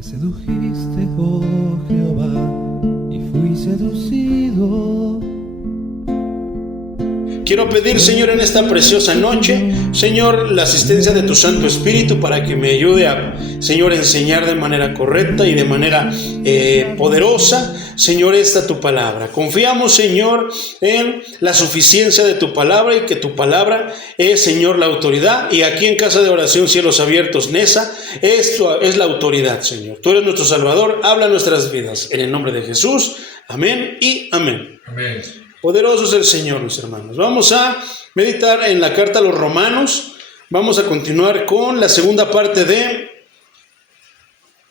Me sedujiste, oh Jehová, y fui seducido. Quiero pedir, Señor, en esta preciosa noche, Señor, la asistencia de tu Santo Espíritu para que me ayude a, Señor, enseñar de manera correcta y de manera poderosa, Señor, esta tu palabra. Confiamos, Señor, en la suficiencia de tu palabra y que tu palabra es, Señor, la autoridad. Y aquí en Casa de Oración Cielos Abiertos, Nesa, esto es la autoridad, Señor. Tú eres nuestro Salvador, habla nuestras vidas. En el nombre de Jesús, amén y amén. Amén. Poderoso es el Señor, mis hermanos. Vamos a meditar en la carta a los Romanos. Vamos a continuar con la segunda parte de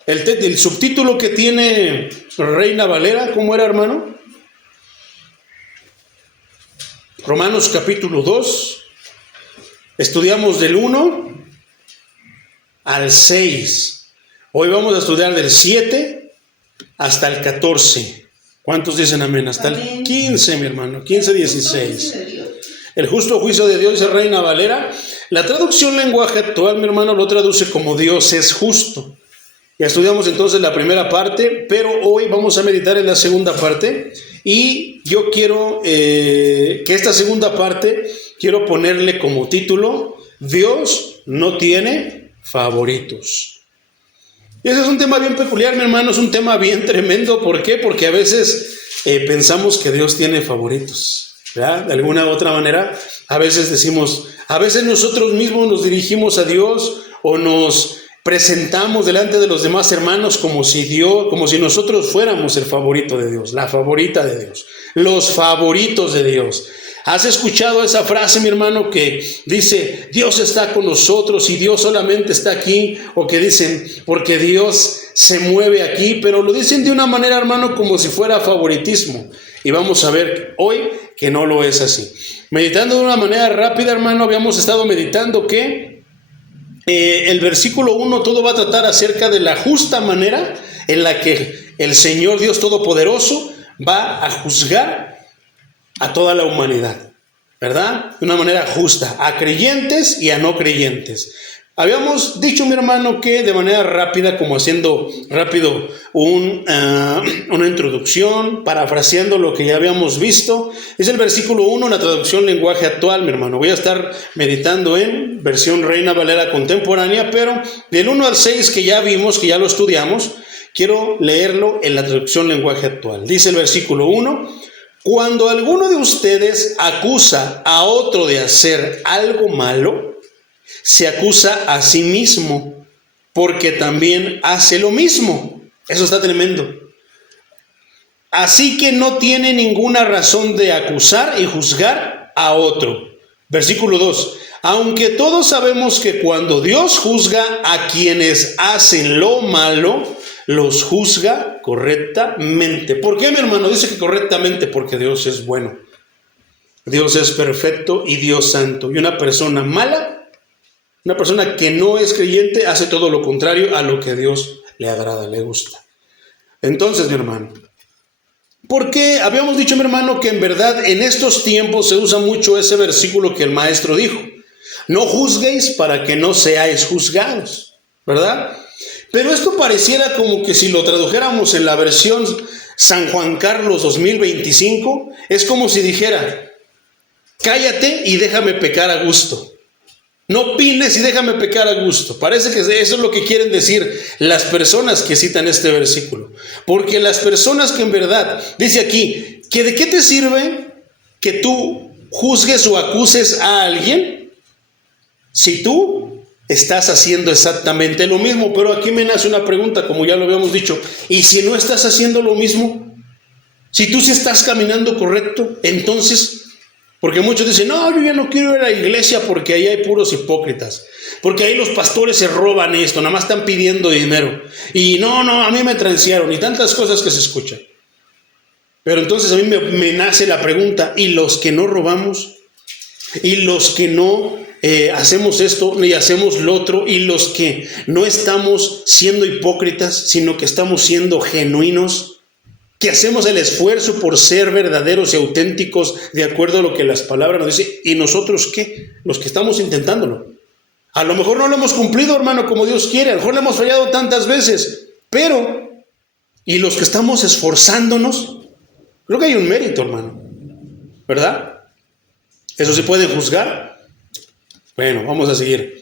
el subtítulo que tiene Reina Valera. ¿Cómo era, hermano? Romanos capítulo 2. Estudiamos del 1 al 6. Hoy vamos a estudiar del 7 hasta el 14. ¿Cuántos dicen amén? Hasta el 15, mi hermano, 15, 16. El justo juicio de Dios, dice Reina Valera. La traducción lenguaje actual, mi hermano, lo traduce como Dios es justo. Ya estudiamos entonces la primera parte, pero hoy vamos a meditar en la segunda parte. Y yo quiero que esta segunda parte, quiero ponerle como título, Dios no tiene favoritos. Y ese es un tema bien peculiar, mi hermano, es un tema bien tremendo. ¿Por qué? Porque a veces pensamos que Dios tiene favoritos, ¿verdad? De alguna u otra manera, a veces decimos, a veces nosotros mismos nos dirigimos a Dios o nos presentamos delante de los demás hermanos como si nosotros fuéramos el favorito de Dios, la favorita de Dios, los favoritos de Dios. ¿Has escuchado esa frase, mi hermano, que dice, Dios está con nosotros y Dios solamente está aquí? O que dicen, porque Dios se mueve aquí, pero lo dicen de una manera, hermano, como si fuera favoritismo. Y vamos a ver hoy que no lo es así. Meditando de una manera rápida, hermano, habíamos estado meditando que el versículo 1 todo va a tratar acerca de la justa manera en la que el Señor Dios Todopoderoso va a juzgar a toda la humanidad, ¿verdad? De una manera justa, a creyentes y a no creyentes. Habíamos dicho, mi hermano, que de manera rápida, como haciendo rápido una introducción, parafraseando lo que ya habíamos visto, es el versículo 1, la traducción lenguaje actual, mi hermano. Voy a estar meditando en versión Reina Valera contemporánea, pero del 1 al 6 que ya vimos, que ya lo estudiamos, quiero leerlo en la traducción lenguaje actual. Dice el versículo 1, cuando alguno de ustedes acusa a otro de hacer algo malo, se acusa a sí mismo, porque también hace lo mismo. Eso está tremendo. Así que no tiene ninguna razón de acusar y juzgar a otro. Versículo 2. Aunque todos sabemos que cuando Dios juzga a quienes hacen lo malo, los juzga correctamente. ¿Por qué, mi hermano? Dice que correctamente porque Dios es bueno. Dios es perfecto y Dios santo. Y una persona mala, una persona que no es creyente, hace todo lo contrario a lo que a Dios le agrada, le gusta. Entonces, mi hermano, ¿por qué? Habíamos dicho, mi hermano, que en verdad en estos tiempos se usa mucho ese versículo que el maestro dijo. No juzguéis para que no seáis juzgados, ¿verdad? Pero esto pareciera como que si lo tradujéramos en la versión San Juan Carlos 2025, es como si dijera, cállate y déjame pecar a gusto. No opines y déjame pecar a gusto. Parece que eso es lo que quieren decir las personas que citan este versículo. Porque las personas que en verdad, dice aquí, que ¿de qué te sirve que tú juzgues o acuses a alguien si tú estás haciendo exactamente lo mismo? Pero aquí me nace una pregunta, como ya lo habíamos dicho. ¿Y si no estás haciendo lo mismo? Si tú sí estás caminando correcto, entonces... Porque muchos dicen, no, yo ya no quiero ir a la iglesia porque ahí hay puros hipócritas. Porque ahí los pastores se roban esto, nada más están pidiendo dinero. Y no, a mí me transearon y tantas cosas que se escuchan. Pero entonces a mí me nace la pregunta, ¿y los que no robamos? ¿Y los que no hacemos esto ni hacemos lo otro? ¿Y los que no estamos siendo hipócritas, sino que estamos siendo genuinos? Que hacemos el esfuerzo por ser verdaderos y auténticos de acuerdo a lo que las palabras nos dicen. ¿Y nosotros qué? Los que estamos intentándolo. A lo mejor no lo hemos cumplido, hermano, como Dios quiere. A lo mejor le hemos fallado tantas veces. Pero, y los que estamos esforzándonos, creo que hay un mérito, hermano, ¿verdad? ¿Eso se puede juzgar? Bueno, vamos a seguir.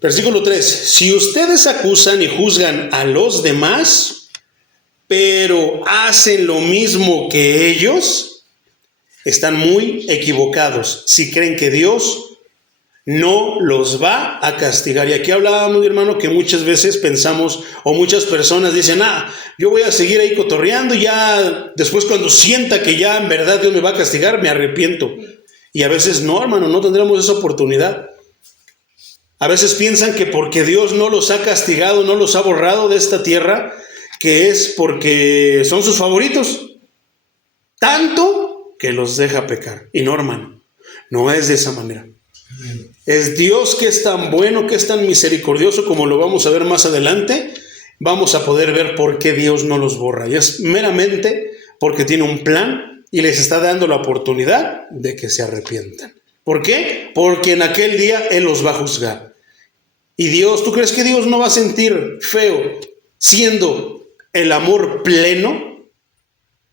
Versículo 3. Si ustedes acusan y juzgan a los demás, pero hacen lo mismo que ellos, están muy equivocados si creen que Dios no los va a castigar. Y aquí hablábamos, hermano, que muchas veces pensamos, o muchas personas dicen, yo voy a seguir ahí cotorreando, ya después cuando sienta que ya en verdad Dios me va a castigar, me arrepiento. Y a veces no, hermano, no tendremos esa oportunidad. A veces piensan que porque Dios no los ha castigado, no los ha borrado de esta tierra, que es porque son sus favoritos, tanto que los deja pecar. Y no, hermano, no es de esa manera. Es Dios que es tan bueno, que es tan misericordioso, como lo vamos a ver más adelante. Vamos a poder ver por qué Dios no los borra. Y es meramente porque tiene un plan y les está dando la oportunidad de que se arrepientan. ¿Por qué? Porque en aquel día Él los va a juzgar. Y Dios, ¿tú crees que Dios no va a sentir feo, siendo el amor pleno,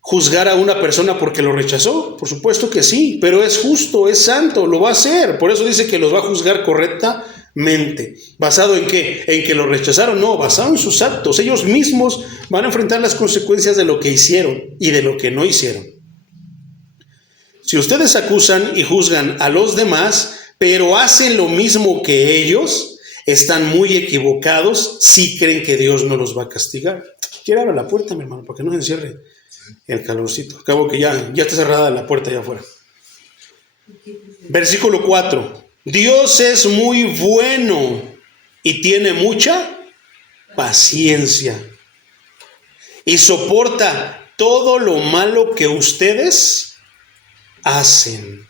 juzgar a una persona porque lo rechazó? Por supuesto que sí, pero es justo, es santo, lo va a hacer. Por eso dice que los va a juzgar correctamente. ¿Basado en qué? ¿En que lo rechazaron? No, basado en sus actos. Ellos mismos van a enfrentar las consecuencias de lo que hicieron y de lo que no hicieron. Si ustedes acusan y juzgan a los demás, pero hacen lo mismo que ellos, están muy equivocados si creen que Dios no los va a castigar. Quiero abrir la puerta, mi hermano, para que no se encierre el calorcito. Acabo que ya está cerrada la puerta allá afuera. Versículo 4. Dios es muy bueno y tiene mucha paciencia y soporta todo lo malo que ustedes hacen.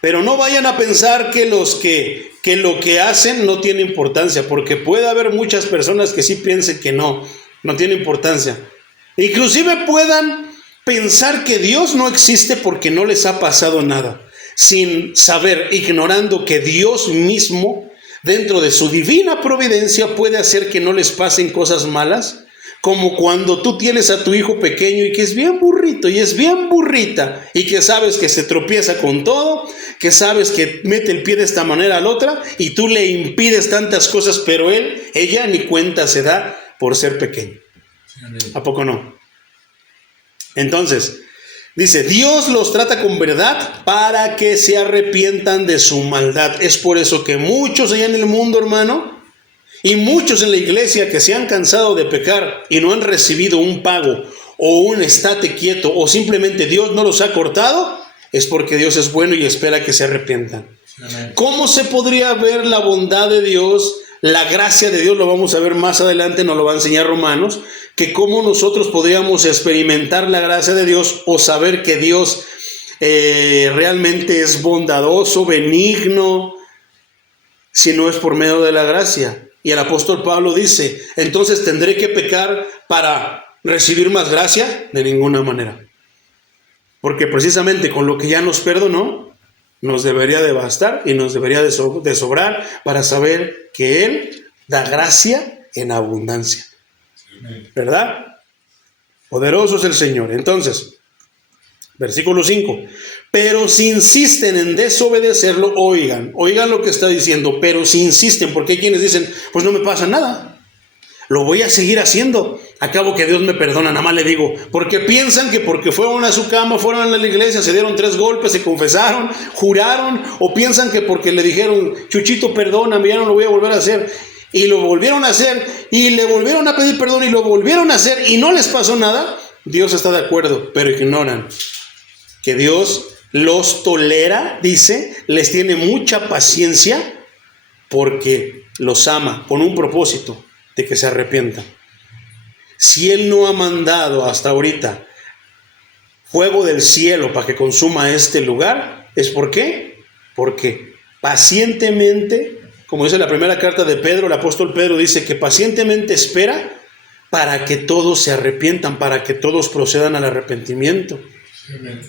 Pero no vayan a pensar que lo que hacen no tiene importancia, porque puede haber muchas personas que sí piensen que no tiene importancia. Inclusive puedan pensar que Dios no existe porque no les ha pasado nada, sin saber, ignorando que Dios mismo, dentro de su divina providencia, puede hacer que no les pasen cosas malas, como cuando tú tienes a tu hijo pequeño y que es bien burrito y es bien burrita y que sabes que se tropieza con todo, que sabes que mete el pie de esta manera a la otra y tú le impides tantas cosas, pero ella ni cuenta se da por ser pequeño. ¿A poco no? Entonces, dice, Dios los trata con verdad para que se arrepientan de su maldad. Es por eso que muchos allá en el mundo, hermano, y muchos en la iglesia que se han cansado de pecar y no han recibido un pago o un estate quieto o simplemente Dios no los ha cortado, es porque Dios es bueno y espera que se arrepientan. Amén. ¿Cómo se podría ver la bondad de Dios, la gracia de Dios? Lo vamos a ver más adelante, nos lo va a enseñar Romanos, que cómo nosotros podríamos experimentar la gracia de Dios o saber que Dios realmente es bondadoso, benigno, si no es por medio de la gracia. Y el apóstol Pablo dice, entonces ¿tendré que pecar para recibir más gracia? De ninguna manera. Porque precisamente con lo que ya nos perdonó, nos debería de bastar y nos debería de sobrar para saber que Él da gracia en abundancia. ¿Verdad? Poderoso es el Señor. Entonces, versículo 5. Pero si insisten en desobedecerlo, oigan lo que está diciendo, pero si insisten, porque hay quienes dicen, pues no me pasa nada, lo voy a seguir haciendo, acabo que Dios me perdona, nada más le digo, porque piensan que porque fueron a su cama, fueron a la iglesia, se dieron 3 golpes, se confesaron, juraron, o piensan que porque le dijeron, Chuchito, perdóname, ya no lo voy a volver a hacer, y lo volvieron a hacer, y le volvieron a pedir perdón, y lo volvieron a hacer, y no les pasó nada, Dios está de acuerdo, pero ignoran que Dios los tolera, dice, les tiene mucha paciencia porque los ama con un propósito de que se arrepientan. Si Él no ha mandado hasta ahorita fuego del cielo para que consuma este lugar, ¿es por qué? Porque pacientemente, como dice la primera carta de Pedro, el apóstol Pedro dice que pacientemente espera para que todos se arrepientan, para que todos procedan al arrepentimiento. Amén.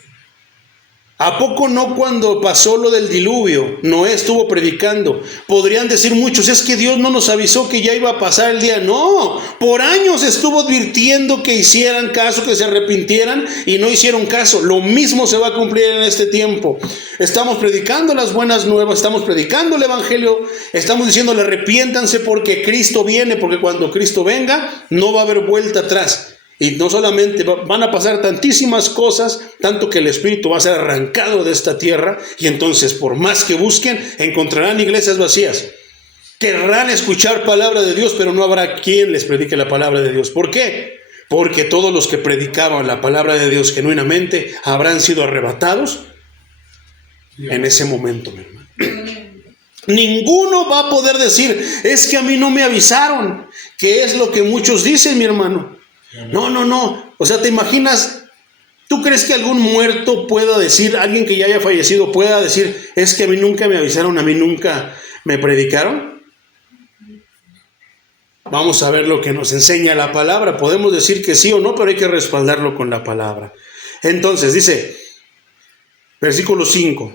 ¿A poco no cuando pasó lo del diluvio, Noé estuvo predicando? Podrían decir muchos, es que Dios no nos avisó que ya iba a pasar el día. No, por años estuvo advirtiendo que hicieran caso, que se arrepintieran y no hicieron caso. Lo mismo se va a cumplir en este tiempo. Estamos predicando las buenas nuevas, estamos predicando el evangelio, estamos diciéndole arrepiéntanse porque Cristo viene, porque cuando Cristo venga no va a haber vuelta atrás. Y no solamente van a pasar tantísimas cosas, tanto que el espíritu va a ser arrancado de esta tierra, y entonces por más que busquen, encontrarán iglesias vacías. Querrán escuchar palabra de Dios, pero no habrá quien les predique la palabra de Dios. ¿Por qué? Porque todos los que predicaban la palabra de Dios genuinamente habrán sido arrebatados en ese momento, mi hermano. Ninguno va a poder decir, es que a mí no me avisaron, que es lo que muchos dicen, mi hermano. No. O sea, ¿te imaginas? ¿Tú crees que algún muerto pueda decir, alguien que ya haya fallecido pueda decir, es que a mí nunca me avisaron, a mí nunca me predicaron? Vamos a ver lo que nos enseña la palabra. Podemos decir que sí o no, pero hay que respaldarlo con la palabra. Entonces, dice, versículo 5.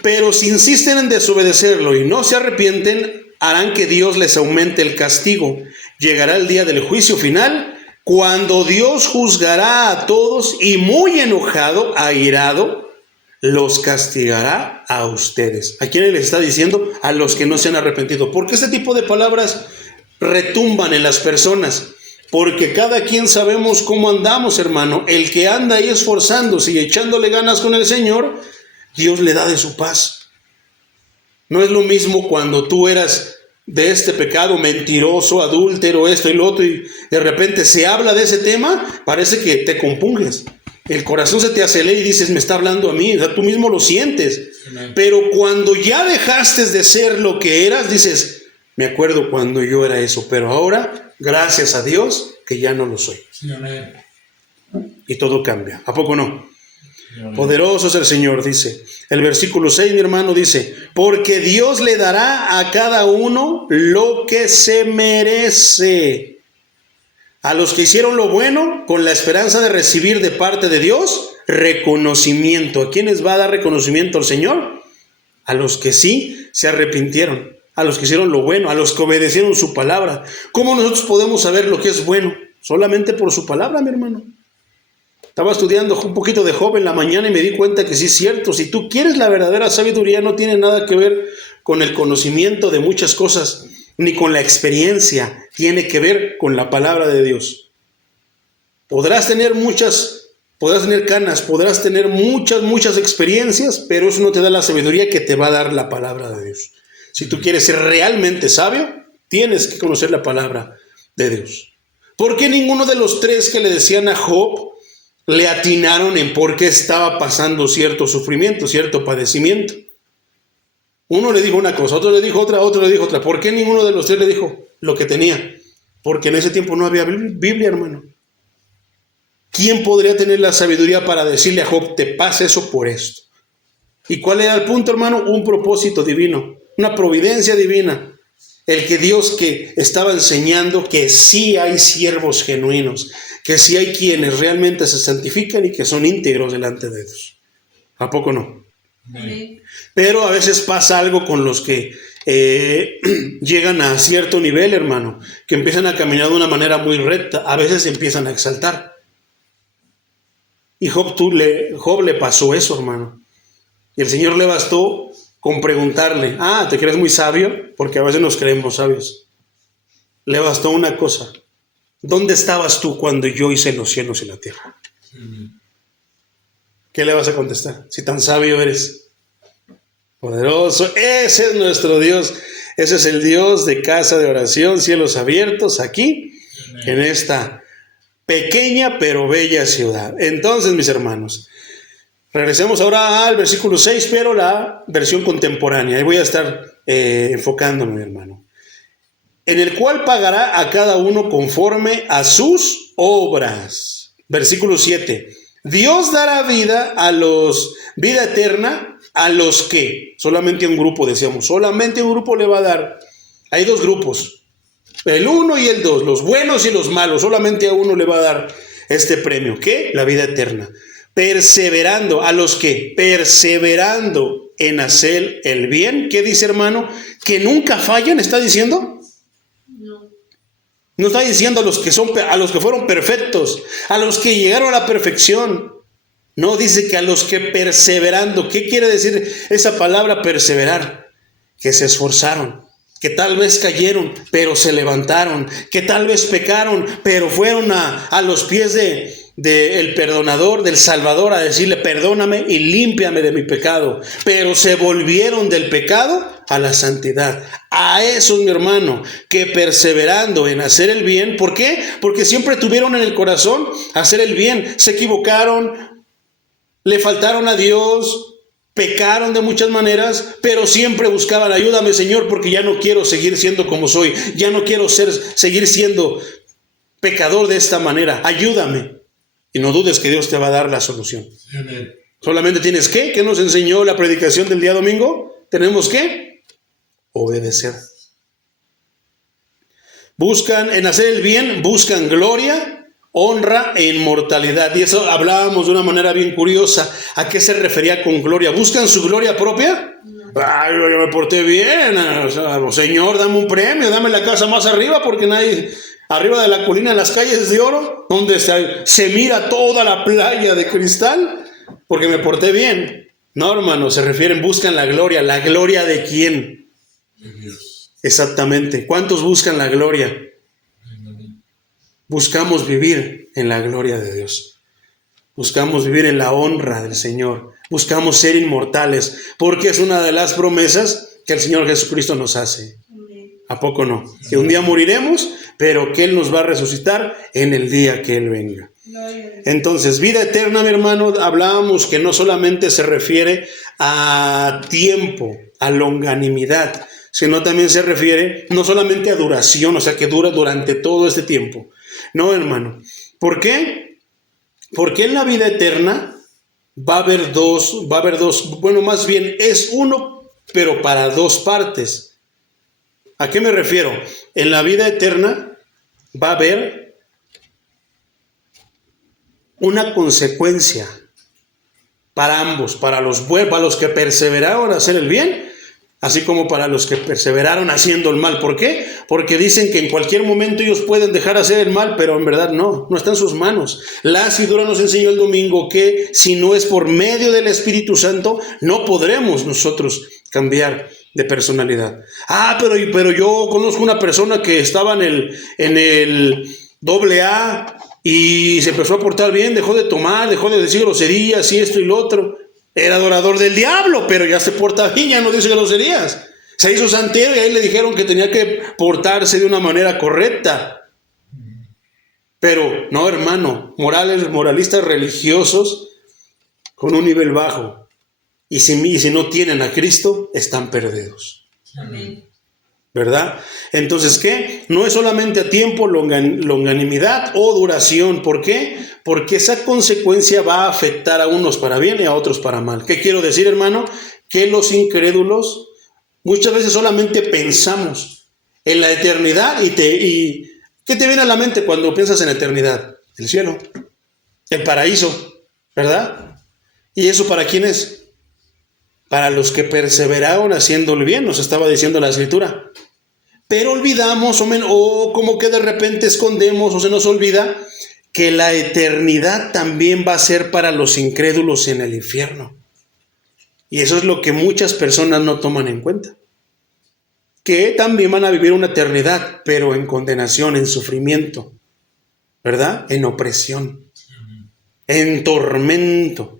Pero si insisten en desobedecerlo y no se arrepienten, harán que Dios les aumente el castigo. Llegará el día del juicio final, cuando Dios juzgará a todos y muy enojado, airado, los castigará a ustedes. ¿A quiénes les está diciendo? A los que no se han arrepentido. ¿Por qué este tipo de palabras retumban en las personas? Porque cada quien sabemos cómo andamos, hermano. El que anda ahí esforzándose y echándole ganas con el Señor, Dios le da de su paz. No es lo mismo cuando tú eras de este pecado, mentiroso, adúltero, esto y lo otro, y de repente se habla de ese tema, parece que te compunges. El corazón se te acelera y dices, me está hablando a mí, o sea, tú mismo lo sientes. Amén. Pero cuando ya dejaste de ser lo que eras, dices, me acuerdo cuando yo era eso, pero ahora, gracias a Dios, que ya no lo soy. Amén. Y todo cambia. ¿A poco no? Amén. Poderoso es el Señor, dice. El versículo 6, mi hermano, dice, porque Dios le dará a cada uno lo que se merece. A los que hicieron lo bueno, con la esperanza de recibir de parte de Dios reconocimiento. ¿A quiénes va a dar reconocimiento el Señor? A los que sí se arrepintieron, a los que hicieron lo bueno, a los que obedecieron su palabra. ¿Cómo nosotros podemos saber lo que es bueno? Solamente por su palabra, mi hermano. Estaba estudiando un poquito de Job en la mañana y me di cuenta que sí es cierto. Si tú quieres la verdadera sabiduría, no tiene nada que ver con el conocimiento de muchas cosas, ni con la experiencia. Tiene que ver con la palabra de Dios. Podrás tener canas, podrás tener muchas experiencias, pero eso no te da la sabiduría que te va a dar la palabra de Dios. Si tú quieres ser realmente sabio, tienes que conocer la palabra de Dios. ¿Por qué ninguno de los tres que le decían a Job le atinaron en por qué estaba pasando cierto sufrimiento, cierto padecimiento? Uno le dijo una cosa, otro le dijo otra, otro le dijo otra. ¿Por qué ninguno de los tres le dijo lo que tenía? Porque en ese tiempo no había Biblia, hermano. ¿Quién podría tener la sabiduría para decirle a Job, te pasa eso por esto? ¿Y cuál era el punto, hermano? Un propósito divino, una providencia divina. El que Dios que estaba enseñando que sí hay siervos genuinos, que sí hay quienes realmente se santifican y que son íntegros delante de Dios. ¿A poco no? Sí. Pero a veces pasa algo con los que llegan a cierto nivel, hermano, que empiezan a caminar de una manera muy recta, a veces empiezan a exaltar. Y Job le pasó eso, hermano. Y el Señor le bastó con preguntarle, ¿te crees muy sabio? Porque a veces nos creemos sabios. Le bastó una cosa. ¿Dónde estabas tú cuando yo hice los cielos y la tierra? ¿Qué le vas a contestar? Si tan sabio eres. Poderoso. Ese es nuestro Dios. Ese es el Dios de casa de oración, cielos abiertos aquí, en esta pequeña pero bella ciudad. Entonces, mis hermanos, regresemos ahora al versículo 6, pero la versión contemporánea. Ahí voy a estar enfocándome, mi hermano. En el cual pagará a cada uno conforme a sus obras. Versículo 7. Dios dará vida eterna a los que, solamente un grupo, decíamos, solamente un grupo le va a dar. Hay dos grupos, el 1 y el 2, los buenos y los malos, solamente a uno le va a dar este premio. ¿Qué? La vida eterna. perseverando, a los que perseverando en hacer el bien. ¿Qué dice, hermano? Que nunca fallan, ¿está diciendo? No está diciendo a los que fueron perfectos, a los que llegaron a la perfección. No, dice que a los que perseverando. ¿Qué quiere decir esa palabra perseverar? Que se esforzaron, que tal vez cayeron, pero se levantaron, que tal vez pecaron, pero fueron a los pies del perdonador, del Salvador, a decirle: perdóname y límpiame de mi pecado. Pero se volvieron del pecado a la santidad. A esos, mi hermano, que perseverando en hacer el bien. ¿Por qué? Porque siempre tuvieron en el corazón hacer el bien. Se equivocaron, le faltaron a Dios, pecaron de muchas maneras, pero siempre buscaban: ayúdame, Señor, porque ya no quiero seguir siendo como soy, ya no quiero seguir siendo pecador de esta manera, ayúdame. Y no dudes que Dios te va a dar la solución. Amén. Solamente tienes que, ¿qué nos enseñó la predicación del día domingo? Tenemos que obedecer. Buscan en hacer el bien, buscan gloria, honra e inmortalidad. Y eso hablábamos de una manera bien curiosa. ¿A qué se refería con gloria? ¿Buscan su gloria propia? Ay, yo me porté bien. O sea, Señor, dame un premio, dame la casa más arriba, porque nadie... Arriba de la colina, en las calles de oro, donde se mira toda la playa de cristal, porque me porté bien. No, hermano, se refieren, buscan la gloria. ¿La gloria de quién? De Dios. Exactamente. ¿Cuántos buscan la gloria? Buscamos vivir en la gloria de Dios. Buscamos vivir en la honra del Señor. Buscamos ser inmortales, porque es una de las promesas que el Señor Jesucristo nos hace. ¿A poco no? Que un día moriremos, pero que Él nos va a resucitar en el día que Él venga. Entonces, vida eterna, mi hermano, hablábamos que no solamente se refiere a tiempo, a longanimidad, sino también se refiere no solamente a duración, o sea, que dura durante todo este tiempo. No, hermano. ¿Por qué? Porque en la vida eterna va a haber dos, bueno, más bien es uno, pero para dos partes. ¿A qué me refiero? En la vida eterna va a haber una consecuencia para ambos, para los que perseveraron a hacer el bien, así como para los que perseveraron haciendo el mal. ¿Por qué? Porque dicen que en cualquier momento ellos pueden dejar de hacer el mal, pero en verdad no está en sus manos. La Asidura nos enseñó el domingo que si no es por medio del Espíritu Santo, no podremos nosotros cambiar de personalidad. Pero yo conozco una persona que estaba en el AA y se empezó a portar bien, dejó de tomar, dejó de decir groserías y esto y lo otro. Era adorador del diablo, pero ya se porta bien, ya no dice groserías. Se hizo santero y ahí le dijeron que tenía que portarse de una manera correcta. Pero no, hermano, moralistas religiosos con un nivel bajo. Y si no tienen a Cristo, están perdidos. Amén. ¿Verdad? Entonces, ¿qué? No es solamente a tiempo, longanimidad o duración. ¿Por qué? Porque esa consecuencia va a afectar a unos para bien y a otros para mal. ¿Qué quiero decir, hermano? Que los incrédulos muchas veces solamente pensamos en la eternidad y ¿qué te viene a la mente cuando piensas en la eternidad? El cielo, el paraíso, ¿verdad? ¿Y eso para quién es? Para los que perseveraron haciendo el bien, nos estaba diciendo la Escritura. Pero olvidamos, o como que de repente escondemos o se nos olvida que la eternidad también va a ser para los incrédulos en el infierno. Y eso es lo que muchas personas no toman en cuenta. Que también van a vivir una eternidad, pero en condenación, en sufrimiento, ¿verdad? En opresión, en tormento.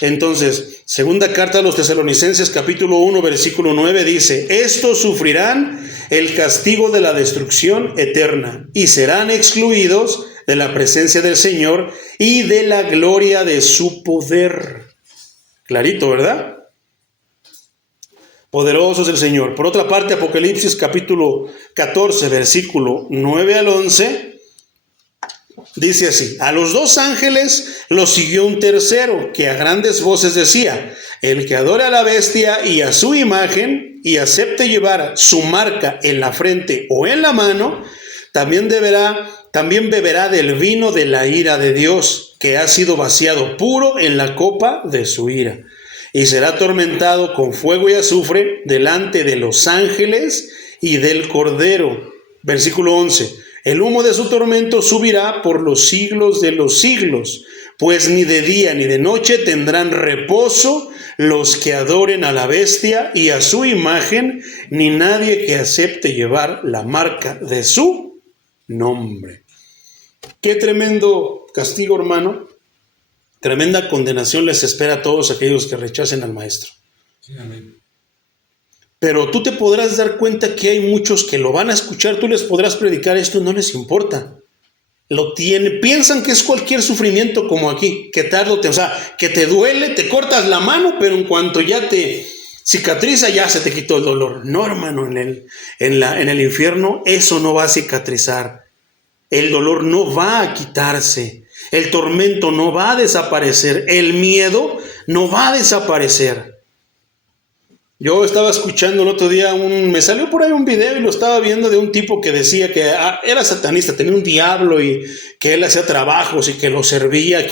Entonces, segunda carta a los Tesalonicenses, capítulo 1, versículo 9, dice: estos sufrirán el castigo de la destrucción eterna y serán excluidos de la presencia del Señor y de la gloria de su poder. Clarito, ¿verdad? Poderoso es el Señor. Por otra parte, Apocalipsis capítulo 14, versículo 9 al 11, dice así: a los dos ángeles los siguió un tercero, que a grandes voces decía: el que adore a la bestia y a su imagen, y acepte llevar su marca en la frente o en la mano, también beberá del vino de la ira de Dios, que ha sido vaciado puro en la copa de su ira, y será atormentado con fuego y azufre delante de los ángeles y del Cordero. Versículo 11. El humo de su tormento subirá por los siglos de los siglos, pues ni de día ni de noche tendrán reposo los que adoren a la bestia y a su imagen, ni nadie que acepte llevar la marca de su nombre. Qué tremendo castigo, hermano. Tremenda condenación les espera a todos aquellos que rechacen al Maestro. Sí, amén. Pero tú te podrás dar cuenta que hay muchos que lo van a escuchar, tú les podrás predicar esto, no les importa. Lo tienen, piensan que es cualquier sufrimiento como aquí, que tarde o sea, que te duele, te cortas la mano, pero en cuanto ya te cicatriza, ya se te quitó el dolor. No, hermano, en el infierno eso no va a cicatrizar. El dolor no va a quitarse. El tormento no va a desaparecer. El miedo no va a desaparecer. Yo estaba escuchando el otro día, me salió por ahí un video y lo estaba viendo de un tipo que decía que era satanista, tenía un diablo y que él hacía trabajos y que lo servía,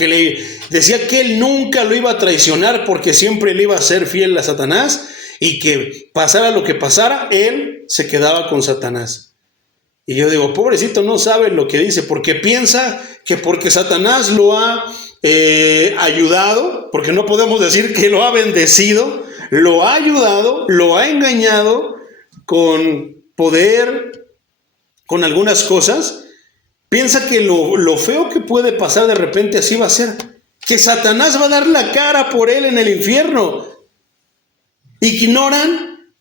decía que él nunca lo iba a traicionar porque siempre le iba a ser fiel a Satanás y que pasara lo que pasara, él se quedaba con Satanás. Y yo digo, pobrecito, no sabe lo que dice, porque piensa que porque Satanás lo ha ayudado, porque no podemos decir que lo ha bendecido, lo ha ayudado, lo ha engañado con poder, con algunas cosas. Piensa que lo feo que puede pasar de repente así va a ser, que Satanás va a dar la cara por él en el infierno. Ignoran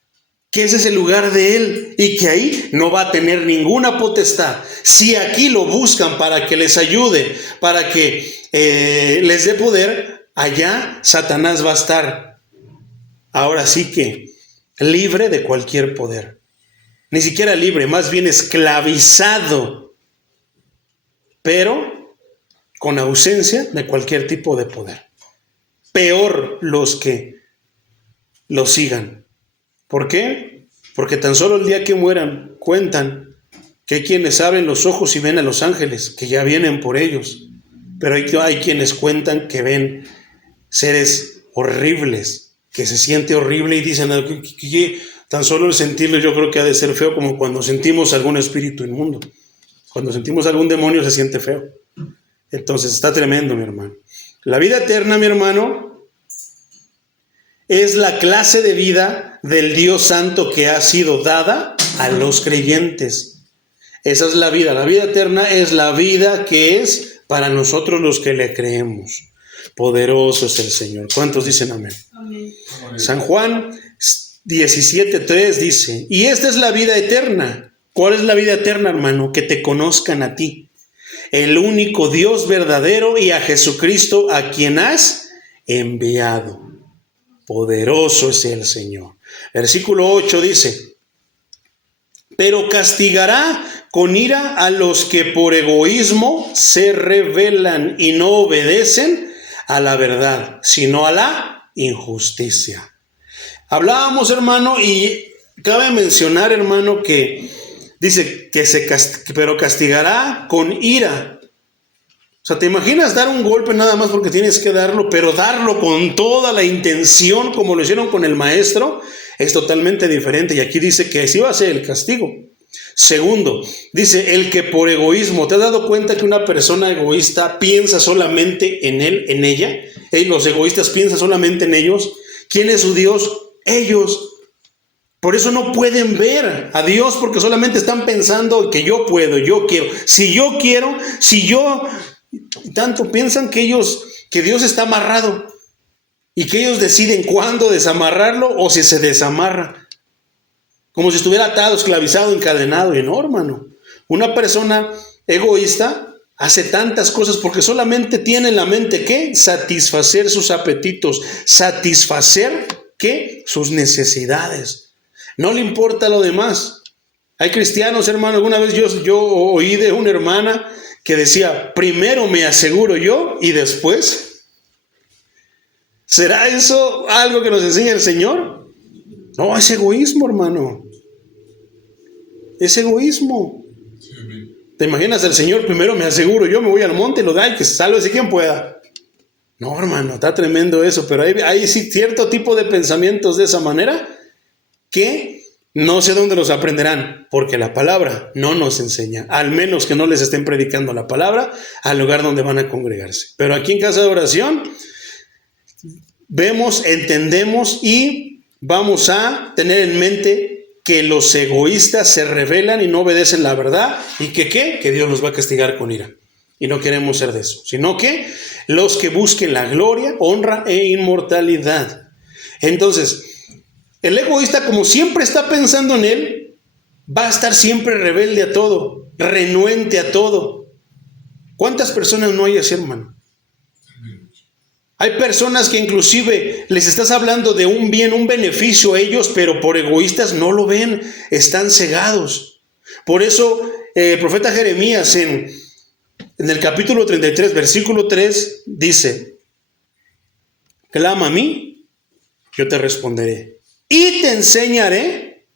que ese es el lugar de él y que ahí no va a tener ninguna potestad. Si aquí lo buscan para que les ayude, para que les dé poder, allá Satanás va a estar. Ahora sí que libre de cualquier poder. Ni siquiera libre, más bien esclavizado. Pero con ausencia de cualquier tipo de poder. Peor los que lo sigan. ¿Por qué? Porque tan solo el día que mueran cuentan que hay quienes abren los ojos y ven a los ángeles que ya vienen por ellos. Pero hay quienes cuentan que ven seres horribles, que se siente horrible y dicen que tan solo el sentirlo yo creo que ha de ser feo como cuando sentimos algún espíritu inmundo. Cuando sentimos algún demonio se siente feo. Entonces está tremendo, mi hermano. La vida eterna, mi hermano, es la clase de vida del Dios Santo que ha sido dada a los creyentes. Esa es la vida. La vida eterna es la vida que es para nosotros los que le creemos. Poderoso es el Señor. ¿Cuántos dicen amén? Amén. San Juan 17:3 dice, y esta es la vida eterna. ¿Cuál es la vida eterna, hermano? Que te conozcan a ti, el único Dios verdadero, y a Jesucristo a quien has enviado. Poderoso es el Señor. Versículo 8 dice, pero castigará con ira a los que por egoísmo se rebelan y no obedecen a la verdad, sino a la injusticia. Hablábamos, hermano, y cabe mencionar, hermano, que dice que pero castigará con ira. O sea, ¿te imaginas dar un golpe nada más porque tienes que darlo, pero darlo con toda la intención como lo hicieron con el maestro? Es totalmente diferente. Y aquí dice que así va a ser el castigo. Segundo, dice el que por egoísmo. ¿Te has dado cuenta que una persona egoísta piensa solamente en él, en ella? Los egoístas piensan solamente en ellos. ¿Quién es su Dios? Ellos. Por eso no pueden ver a Dios, porque solamente están pensando que yo puedo, yo quiero. Si yo quiero, si yo... Tanto piensan que Dios está amarrado y que ellos deciden cuándo desamarrarlo o si se desamarra. Como si estuviera atado, esclavizado, encadenado. Y no, hermano. Una persona egoísta hace tantas cosas porque solamente tiene en la mente ¿qué? Satisfacer sus apetitos. Satisfacer ¿qué? Sus necesidades. No le importa lo demás. Hay cristianos, hermano. Alguna vez yo oí de una hermana que decía, primero me aseguro yo y después. ¿Será eso algo que nos enseña el Señor? No, es egoísmo, hermano. Es egoísmo. ¿Te imaginas al Señor? Primero me aseguro, yo me voy al monte y lo da y que sálvese quien pueda. No, hermano, está tremendo eso, pero hay sí cierto tipo de pensamientos de esa manera que no sé dónde los aprenderán, porque la palabra no nos enseña, al menos que no les estén predicando la palabra al lugar donde van a congregarse. Pero aquí en Casa de Oración vemos, entendemos y vamos a tener en mente que los egoístas se rebelan y no obedecen la verdad y que Dios los va a castigar con ira. Y no queremos ser de eso, sino que los que busquen la gloria, honra e inmortalidad. Entonces, el egoísta, como siempre está pensando en él, va a estar siempre rebelde a todo, renuente a todo. ¿Cuántas personas no hay así, hermano? Hay personas que inclusive les estás hablando de un bien, un beneficio a ellos, pero por egoístas no lo ven, están cegados. Por eso el profeta Jeremías en el capítulo 33, versículo 3, dice: clama a mí, yo te responderé y te enseñaré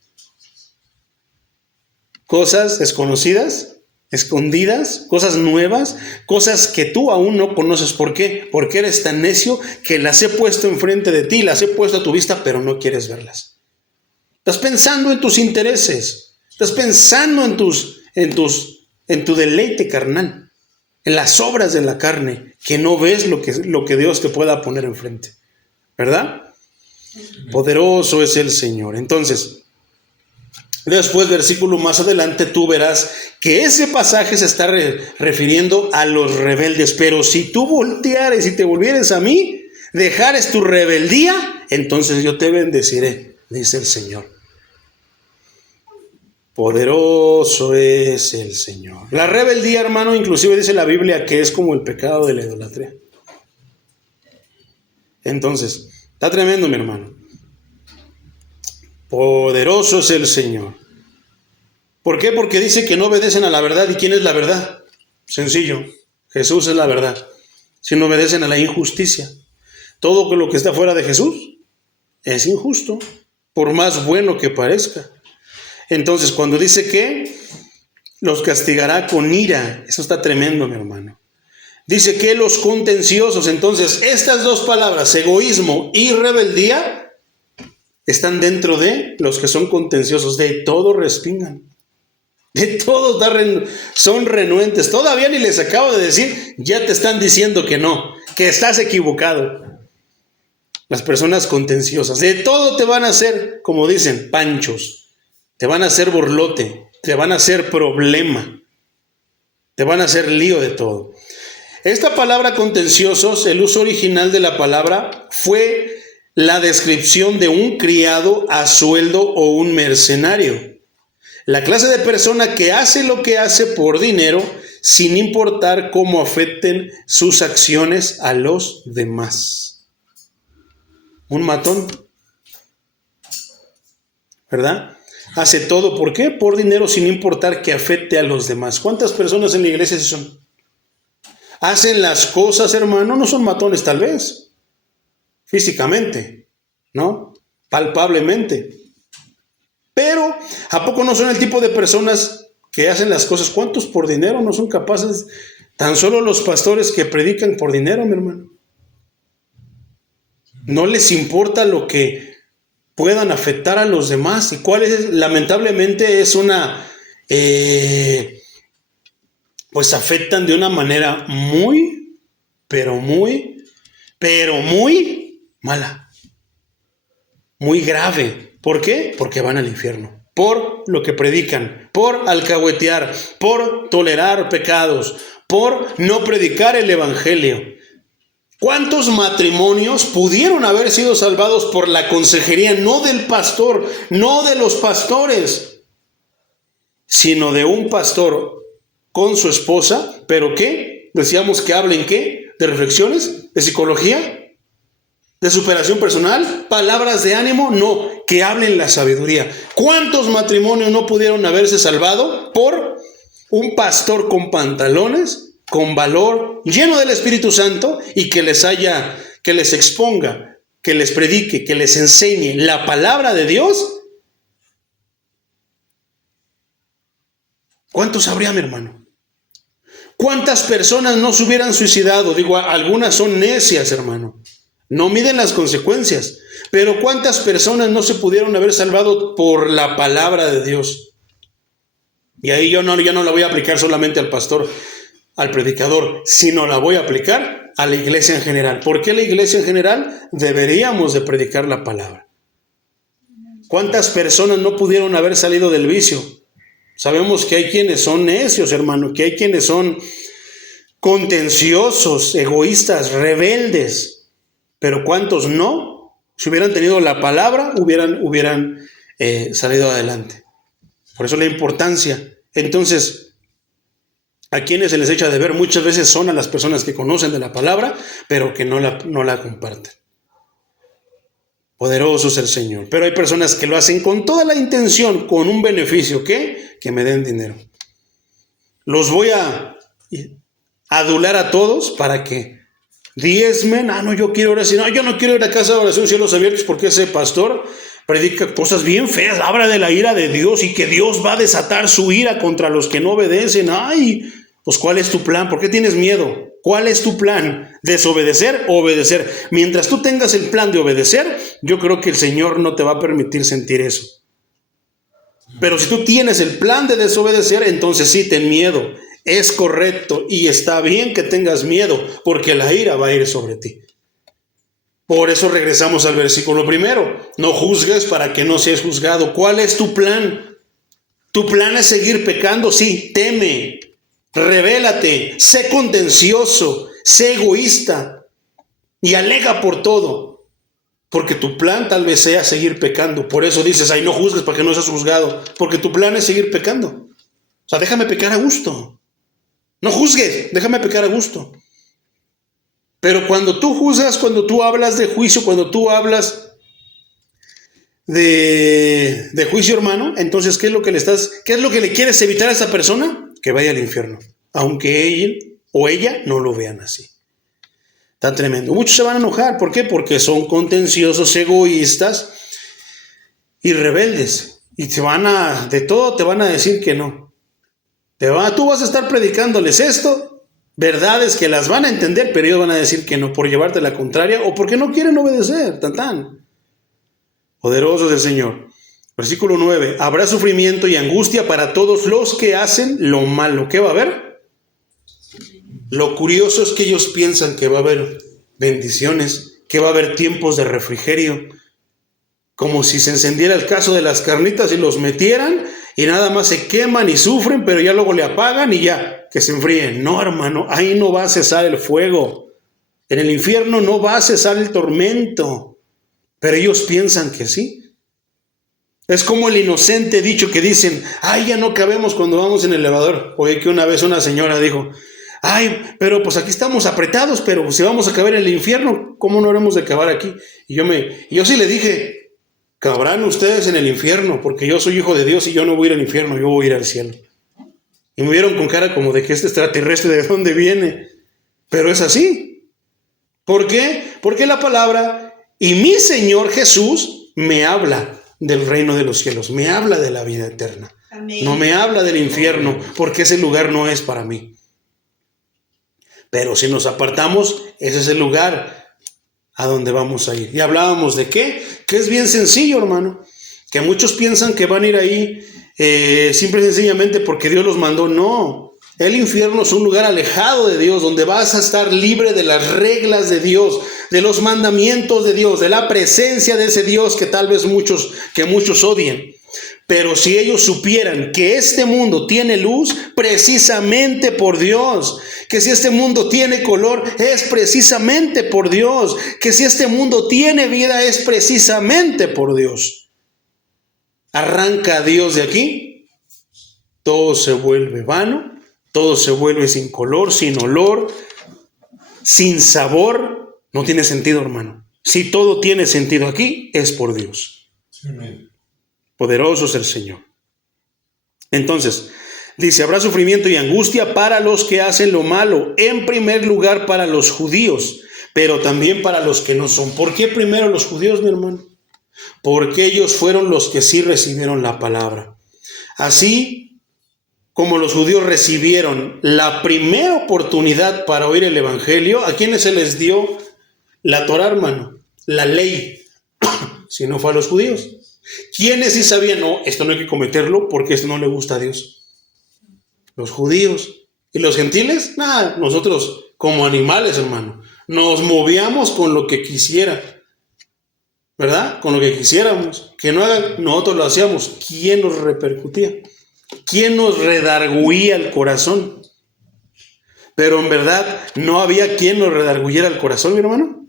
cosas desconocidas, escondidas, cosas nuevas, cosas que tú aún no conoces. ¿Por qué? Porque eres tan necio que las he puesto enfrente de ti, las he puesto a tu vista, pero no quieres verlas. Estás pensando en tus intereses, estás pensando en tu deleite carnal, en las obras de la carne, que no ves lo que Dios te pueda poner enfrente, ¿verdad? Poderoso es el Señor. Entonces, después, versículo más adelante, tú verás que ese pasaje se está refiriendo a los rebeldes. Pero si tú volteares y te volvieres a mí, dejares tu rebeldía, entonces yo te bendeciré, dice el Señor. Poderoso es el Señor. La rebeldía, hermano, inclusive dice la Biblia que es como el pecado de la idolatría. Entonces, está tremendo, mi hermano. Poderoso es el Señor. ¿Por qué? Porque dice que no obedecen a la verdad. ¿Y quién es la verdad? Sencillo. Jesús es la verdad. Si no obedecen a la injusticia. Todo lo que está fuera de Jesús es injusto, por más bueno que parezca. Entonces, cuando dice que los castigará con ira, eso está tremendo, mi hermano. Dice que los contenciosos, entonces, estas dos palabras, egoísmo y rebeldía, están dentro de los que son contenciosos. De todo respingan. De todos son renuentes. Todavía ni les acabo de decir, ya te están diciendo que no, que estás equivocado. Las personas contenciosas, de todo te van a hacer, como dicen, panchos. Te van a hacer borlote, te van a hacer problema, te van a hacer lío de todo. Esta palabra contenciosos, el uso original de la palabra fue la descripción de un criado a sueldo o un mercenario. La clase de persona que hace lo que hace por dinero, sin importar cómo afecten sus acciones a los demás. Un matón, ¿verdad? Hace todo, ¿por qué? Por dinero, sin importar que afecte a los demás. ¿Cuántas personas en la iglesia sí son? Hacen las cosas, hermano, no son matones tal vez, físicamente, ¿no? Palpablemente. Pero, ¿a poco no son el tipo de personas que hacen las cosas? ¿Cuántos por dinero no son capaces? Tan solo los pastores que predican por dinero, mi hermano. No les importa lo que puedan afectar a los demás. ¿Y cuál es? Lamentablemente es pues afectan de una manera muy, pero muy mala. Muy grave. ¿Por qué? Porque van al infierno. Por lo que predican, por alcahuetear, por tolerar pecados, por no predicar el evangelio. ¿Cuántos matrimonios pudieron haber sido salvados por la consejería, no del pastor, no de los pastores, sino de un pastor con su esposa? ¿Pero qué? Decíamos que hablen ¿qué? ¿De reflexiones? ¿De psicología? ¿De superación personal? ¿Palabras de ánimo? No, que hablen la sabiduría. ¿Cuántos matrimonios no pudieron haberse salvado por un pastor con pantalones, con valor, lleno del Espíritu Santo, y que les exponga, que les predique, que les enseñe la palabra de Dios? ¿Cuántos habría, mi hermano? ¿Cuántas personas no se hubieran suicidado? Digo, algunas son necias, hermano. No miden las consecuencias. Pero ¿cuántas personas no se pudieron haber salvado por la palabra de Dios? Y ahí yo no la voy a aplicar solamente al pastor, al predicador, sino la voy a aplicar a la iglesia en general. ¿Por qué la iglesia en general? Deberíamos de predicar la palabra. ¿Cuántas personas no pudieron haber salido del vicio? Sabemos que hay quienes son necios, hermano, que hay quienes son contenciosos, egoístas, rebeldes. Pero ¿cuántos no? Si hubieran tenido la palabra, hubieran salido adelante. Por eso la importancia. Entonces, a quienes se les echa de ver muchas veces son a las personas que conocen de la palabra, pero que no la comparten. Poderoso es el Señor. Pero hay personas que lo hacen con toda la intención, con un beneficio. ¿Qué? Que me den dinero. Los voy a adular a todos para que diezmen. No, yo quiero oración. No, yo no quiero ir a casa de oración, cielos abiertos, porque ese pastor predica cosas bien feas, habla de la ira de Dios y que Dios va a desatar su ira contra los que no obedecen. Ay, pues ¿cuál es tu plan? ¿Por qué tienes miedo? ¿Cuál es tu plan? ¿Desobedecer o obedecer? Mientras tú tengas el plan de obedecer, yo creo que el Señor no te va a permitir sentir eso. Pero si tú tienes el plan de desobedecer, entonces sí, ten miedo. Es correcto y está bien que tengas miedo, porque la ira va a ir sobre ti. Por eso regresamos al versículo primero. No juzgues para que no seas juzgado. ¿Cuál es tu plan? ¿Tu plan es seguir pecando? Sí, teme. Rebélate, sé contencioso, sé egoísta y alega por todo, porque tu plan tal vez sea seguir pecando. Por eso dices, no juzgues para que no seas juzgado, porque tu plan es seguir pecando. O sea, déjame pecar a gusto. No juzgues, déjame pecar a gusto. Pero cuando tú juzgas, cuando tú hablas de juicio, cuando tú hablas de juicio, hermano, entonces ¿qué es lo que le quieres evitar a esa persona? Que vaya al infierno, aunque él o ella no lo vean así. Tan tremendo. Muchos se van a enojar. ¿Por qué? Porque son contenciosos, egoístas y rebeldes. Y de todo te van a decir que no. Tú vas a estar predicándoles esto, verdades que las van a entender, pero ellos van a decir que no, por llevarte la contraria o porque no quieren obedecer. Tan. Poderoso es el Señor. Versículo 9. Habrá sufrimiento y angustia para todos los que hacen lo malo. ¿Qué va a haber? Lo curioso es que ellos piensan que va a haber bendiciones, que va a haber tiempos de refrigerio, como si se encendiera el caso de las carnitas y los metieran y nada más se queman y sufren, pero ya luego le apagan y ya, que se enfríen. No, hermano, ahí no va a cesar el fuego. En el infierno no va a cesar el tormento, pero ellos piensan que sí. Es como el inocente dicho que dicen, ya no cabemos cuando vamos en el elevador. Oye, que una vez una señora dijo, pero pues aquí estamos apretados, pero si vamos a caber en el infierno, ¿cómo no haremos de caber aquí? Y yo sí le dije, cabrán ustedes en el infierno, porque yo soy hijo de Dios y yo no voy a ir al infierno, yo voy a ir al cielo. Y me vieron con cara como de que este extraterrestre, ¿de dónde viene? Pero es así. ¿Por qué? Porque la palabra y mi Señor Jesús me habla del reino de los cielos, me habla de la vida eterna. Amén. No me habla del infierno, porque ese lugar no es para mí. Pero si nos apartamos, ese es el lugar a donde vamos a ir. Y hablábamos de ¿qué? Que es bien sencillo, hermano. Que muchos piensan que van a ir ahí simple y sencillamente porque Dios los mandó. No, el infierno es un lugar alejado de Dios, donde vas a estar libre de las reglas de Dios, de los mandamientos de Dios, de la presencia de ese Dios que tal vez muchos odien. Pero si ellos supieran que este mundo tiene luz, precisamente por Dios, que si este mundo tiene color, es precisamente por Dios, que si este mundo tiene vida, es precisamente por Dios. Arranca a Dios de aquí, todo se vuelve vano, todo se vuelve sin color, sin olor, sin sabor. No tiene sentido, hermano. Si todo tiene sentido aquí, es por Dios. Amén. Poderoso es el Señor. Entonces, dice, habrá sufrimiento y angustia para los que hacen lo malo. En primer lugar para los judíos, pero también para los que no son. ¿Por qué primero los judíos, mi hermano? Porque ellos fueron los que sí recibieron la palabra. Así como los judíos recibieron la primera oportunidad para oír el evangelio, ¿a quiénes se les dio la Torá, hermano? La ley. Si no fue a los judíos. ¿Quiénes sí sabían? No, esto no hay que cometerlo porque esto no le gusta a Dios. Los judíos. ¿Y los gentiles? Nada, nosotros como animales, hermano, nos movíamos con lo que quisiera, ¿verdad? Con lo que quisiéramos. Que no haga, nosotros lo hacíamos. ¿Quién nos repercutía? ¿Quién nos redarguía el corazón? Pero en verdad no había quien nos redarguyera el corazón, mi hermano.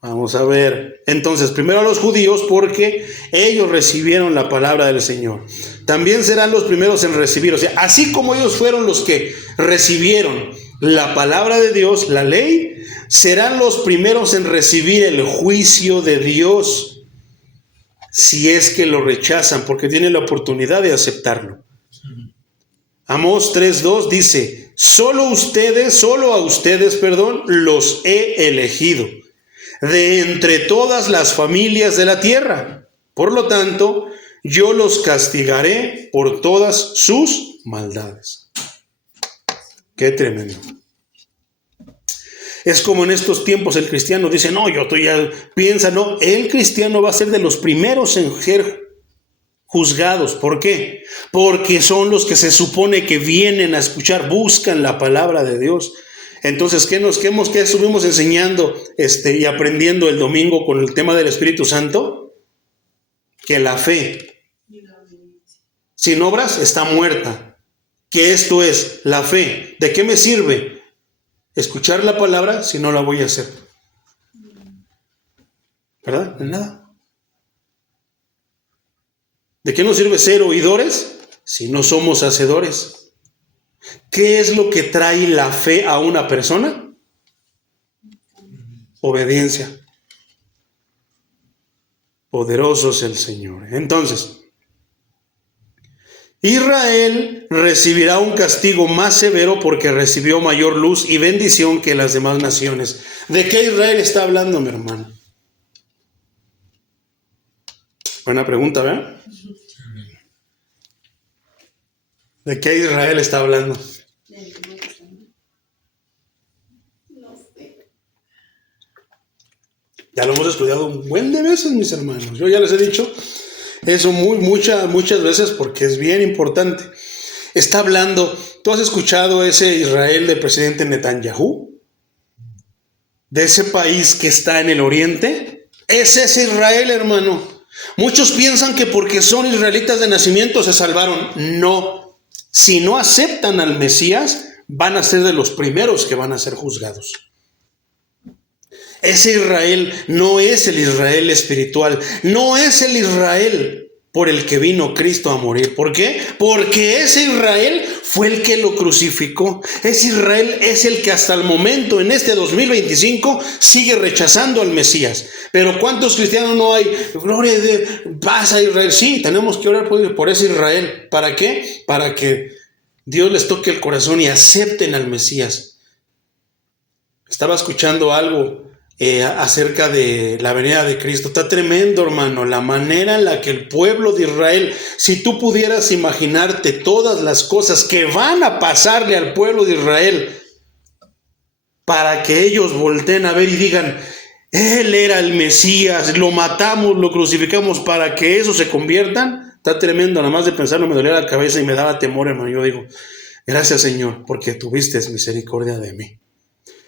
Vamos a ver. Entonces, primero a los judíos porque ellos recibieron la palabra del Señor. También serán los primeros en recibir. O sea, así como ellos fueron los que recibieron la palabra de Dios, la ley, serán los primeros en recibir el juicio de Dios si es que lo rechazan, porque tienen la oportunidad de aceptarlo. Amós 3:2 dice: solo a ustedes, los he elegido de entre todas las familias de la tierra. Por lo tanto, yo los castigaré por todas sus maldades. Qué tremendo. Es como en estos tiempos el cristiano dice, no, yo estoy ya, piensa, no, el cristiano va a ser de los primeros en ser juzgados. ¿Por qué? Porque son los que se supone que vienen a escuchar, buscan la palabra de Dios. Entonces, ¿qué estuvimos enseñando y aprendiendo el domingo con el tema del Espíritu Santo? Que la fe sin obras está muerta. Que esto es la fe. ¿De qué me sirve escuchar la palabra si no la voy a hacer? ¿Verdad? De nada. ¿De qué nos sirve ser oidores si no somos hacedores? ¿Qué es lo que trae la fe a una persona? Obediencia. Poderoso es el Señor. Entonces, Israel recibirá un castigo más severo porque recibió mayor luz y bendición que las demás naciones. ¿De qué Israel está hablando, mi hermano? Buena pregunta, ¿verdad? ¿De qué Israel está hablando? Ya lo hemos estudiado un buen de veces, mis hermanos. Yo ya les he dicho eso muchas veces porque es bien importante. Está hablando, ¿tú has escuchado ese Israel del presidente Netanyahu? De ese país que está en el oriente. Es ese Israel, hermano. Muchos piensan que porque son israelitas de nacimiento se salvaron. No. Si no aceptan al Mesías, van a ser de los primeros que van a ser juzgados. Ese Israel no es el Israel espiritual, no es el Israel por el que vino Cristo a morir. ¿Por qué? Porque ese Israel fue el que lo crucificó. Ese Israel es el que hasta el momento, en este 2025, sigue rechazando al Mesías. Pero ¿cuántos cristianos no hay? Gloria a Dios, pasa a Israel. Sí, tenemos que orar por ese Israel. ¿Para qué? Para que Dios les toque el corazón y acepten al Mesías. Estaba escuchando algo acerca de la venida de Cristo. Está tremendo, hermano, la manera en la que el pueblo de Israel, si tú pudieras imaginarte todas las cosas que van a pasarle al pueblo de Israel para que ellos volteen a ver y digan, Él era el Mesías, lo matamos, lo crucificamos para que eso se conviertan. Está tremendo, nada más de pensarlo me dolía la cabeza y me daba temor, hermano. Yo digo, gracias, Señor, porque tuviste misericordia de mí.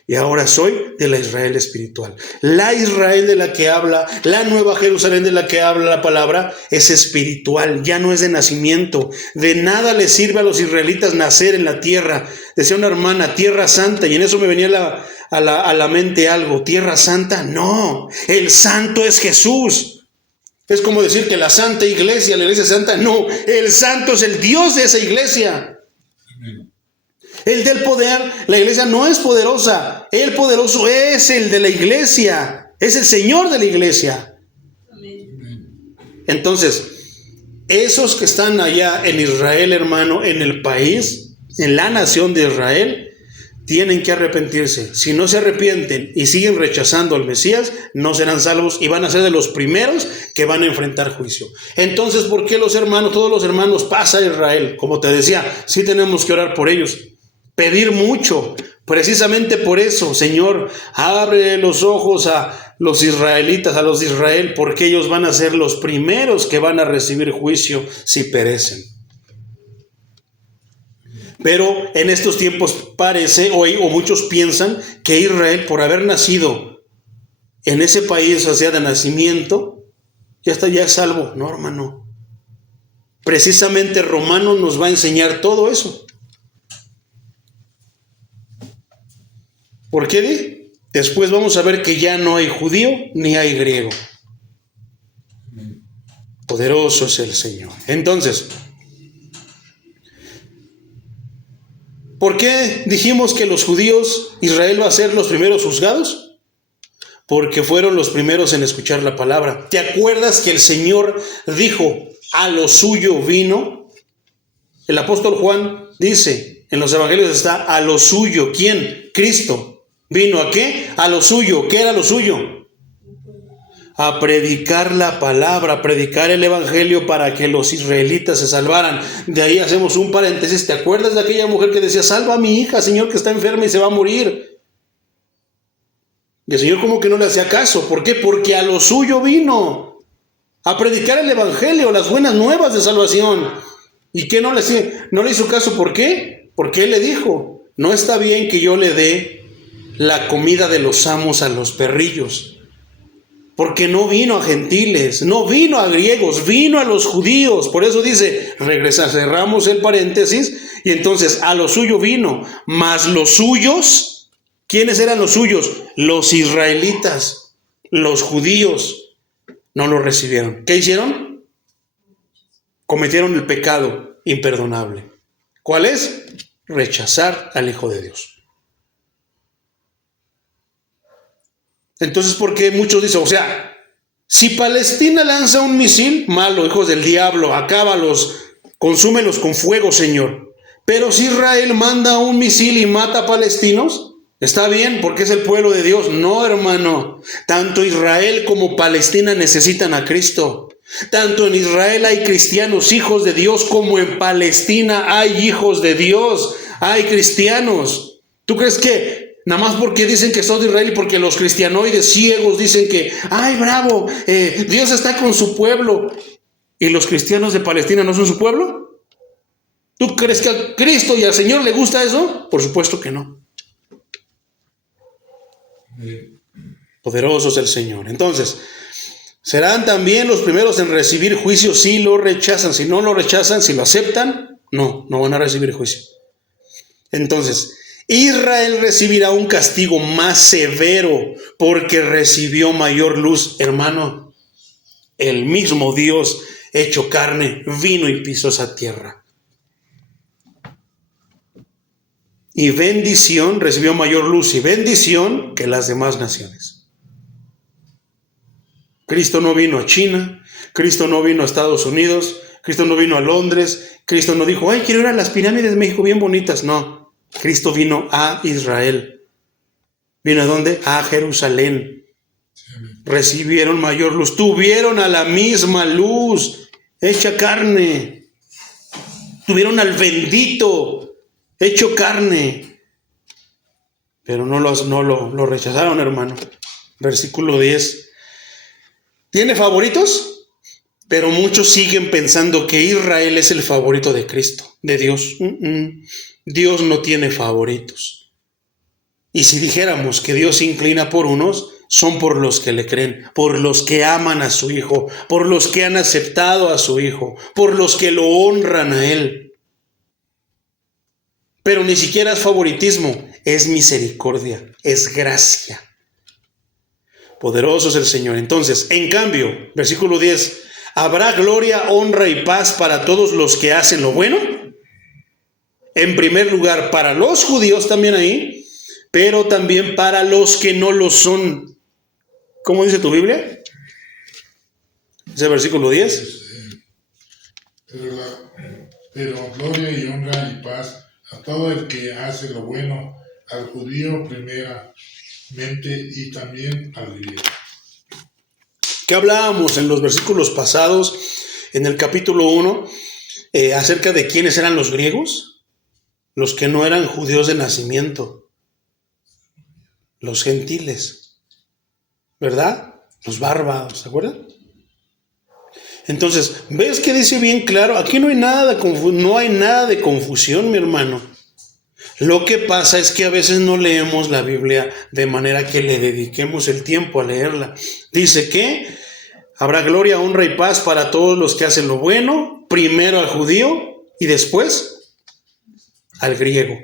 Y ahora soy de la Israel espiritual. La Israel de la que habla, la nueva Jerusalén de la que habla la palabra, es espiritual, ya no es de nacimiento. De nada les sirve a los israelitas nacer en la tierra. Decía una hermana, tierra santa, y en eso me venía a la mente algo. Tierra santa, no, el santo es Jesús. Es como decir que la santa iglesia, la iglesia santa, no, el santo es el Dios de esa iglesia. El del poder, la iglesia no es poderosa. El poderoso es el de la iglesia. Es el Señor de la iglesia. Entonces, esos que están allá en Israel, hermano, en el país, en la nación de Israel, tienen que arrepentirse. Si no se arrepienten y siguen rechazando al Mesías, no serán salvos y van a ser de los primeros que van a enfrentar juicio. Entonces, ¿por qué los hermanos, todos los hermanos, pasa a Israel? Como te decía, sí tenemos que orar por ellos, pedir mucho, precisamente por eso. Señor, abre los ojos a los israelitas, a los de Israel, porque ellos van a ser los primeros que van a recibir juicio si perecen. Pero en estos tiempos parece, o muchos piensan, que Israel, por haber nacido en ese país, o sea, de nacimiento, ya es salvo. No, hermano. Precisamente Romanos nos va a enseñar todo eso. ¿Por qué? Después vamos a ver que ya no hay judío ni hay griego. Poderoso es el Señor. Entonces, ¿por qué dijimos que los judíos, Israel va a ser los primeros juzgados? Porque fueron los primeros en escuchar la palabra. ¿Te acuerdas que el Señor dijo, a lo suyo vino? El apóstol Juan dice, en los evangelios está, a lo suyo. ¿Quién? Cristo. ¿Vino a qué? A lo suyo. ¿Qué era lo suyo? A predicar la palabra, a predicar el evangelio para que los israelitas se salvaran. De ahí hacemos un paréntesis. ¿Te acuerdas de aquella mujer que decía, salva a mi hija, Señor, que está enferma y se va a morir? Y el Señor como que no le hacía caso. ¿Por qué? Porque a lo suyo vino, a predicar el evangelio, las buenas nuevas de salvación. ¿Y qué no le hizo caso? ¿Por qué? Porque Él le dijo, no está bien que yo le dé la comida de los amos a los perrillos. Porque no vino a gentiles, no vino a griegos, vino a los judíos. Por eso dice, cerramos el paréntesis, y entonces a lo suyo vino, mas los suyos, ¿quiénes eran los suyos? Los israelitas, los judíos, no lo recibieron. ¿Qué hicieron? Cometieron el pecado imperdonable. ¿Cuál es? Rechazar al Hijo de Dios. Entonces, ¿por qué muchos dicen? O sea, si Palestina lanza un misil, malo, hijos del diablo, acábalos, consúmelos con fuego, Señor. Pero si Israel manda un misil y mata a palestinos, está bien, porque es el pueblo de Dios. No, hermano, tanto Israel como Palestina necesitan a Cristo. Tanto en Israel hay cristianos, hijos de Dios, como en Palestina hay hijos de Dios, hay cristianos. ¿Tú crees que nada más porque dicen que son de Israel y porque los cristianoides ciegos dicen que, ay, bravo, Dios está con su pueblo, y los cristianos de Palestina no son su pueblo? ¿Tú crees que a Cristo y al Señor le gusta eso? Por supuesto que no. Poderoso es el Señor. Entonces, ¿serán también los primeros en recibir juicio si lo rechazan? Si no lo rechazan, si lo aceptan, no van a recibir juicio. Entonces, Israel recibirá un castigo más severo porque recibió mayor luz. Hermano, el mismo Dios hecho carne vino y pisó esa tierra. Y bendición, recibió mayor luz y bendición que las demás naciones. Cristo no vino a China, Cristo no vino a Estados Unidos, Cristo no vino a Londres, Cristo no dijo, ay, quiero ir a las pirámides de México bien bonitas. No. Cristo vino a Israel. ¿Vino a dónde? A Jerusalén. Recibieron mayor luz. Tuvieron a la misma luz hecha carne. Tuvieron al bendito hecho carne. Pero no lo rechazaron, hermano. Versículo 10. ¿Tiene favoritos? Pero muchos siguen pensando que Israel es el favorito de Cristo, de Dios. Dios no tiene favoritos. Y si dijéramos que Dios se inclina por unos, son por los que le creen, por los que aman a su Hijo, por los que han aceptado a su Hijo, por los que lo honran a Él. Pero ni siquiera es favoritismo, es misericordia, es gracia. Poderoso es el Señor. Entonces, en cambio, versículo 10, ¿habrá gloria, honra y paz para todos los que hacen lo bueno? En primer lugar, para los judíos también ahí, pero también para los que no lo son. ¿Cómo dice tu Biblia? Ese versículo 10. Pero gloria y honra y paz a todo el que hace lo bueno, al judío primeramente y también al griego. ¿Qué hablábamos en los versículos pasados, en el capítulo 1, acerca de quiénes eran los griegos? Los que no eran judíos de nacimiento, los gentiles, ¿verdad? Los bárbaros, ¿se acuerdan? Entonces, ¿ves que dice bien claro? Aquí no hay nada de confusión, mi hermano. Lo que pasa es que a veces no leemos la Biblia de manera que le dediquemos el tiempo a leerla. Dice que habrá gloria, honra y paz para todos los que hacen lo bueno, primero al judío y después al griego.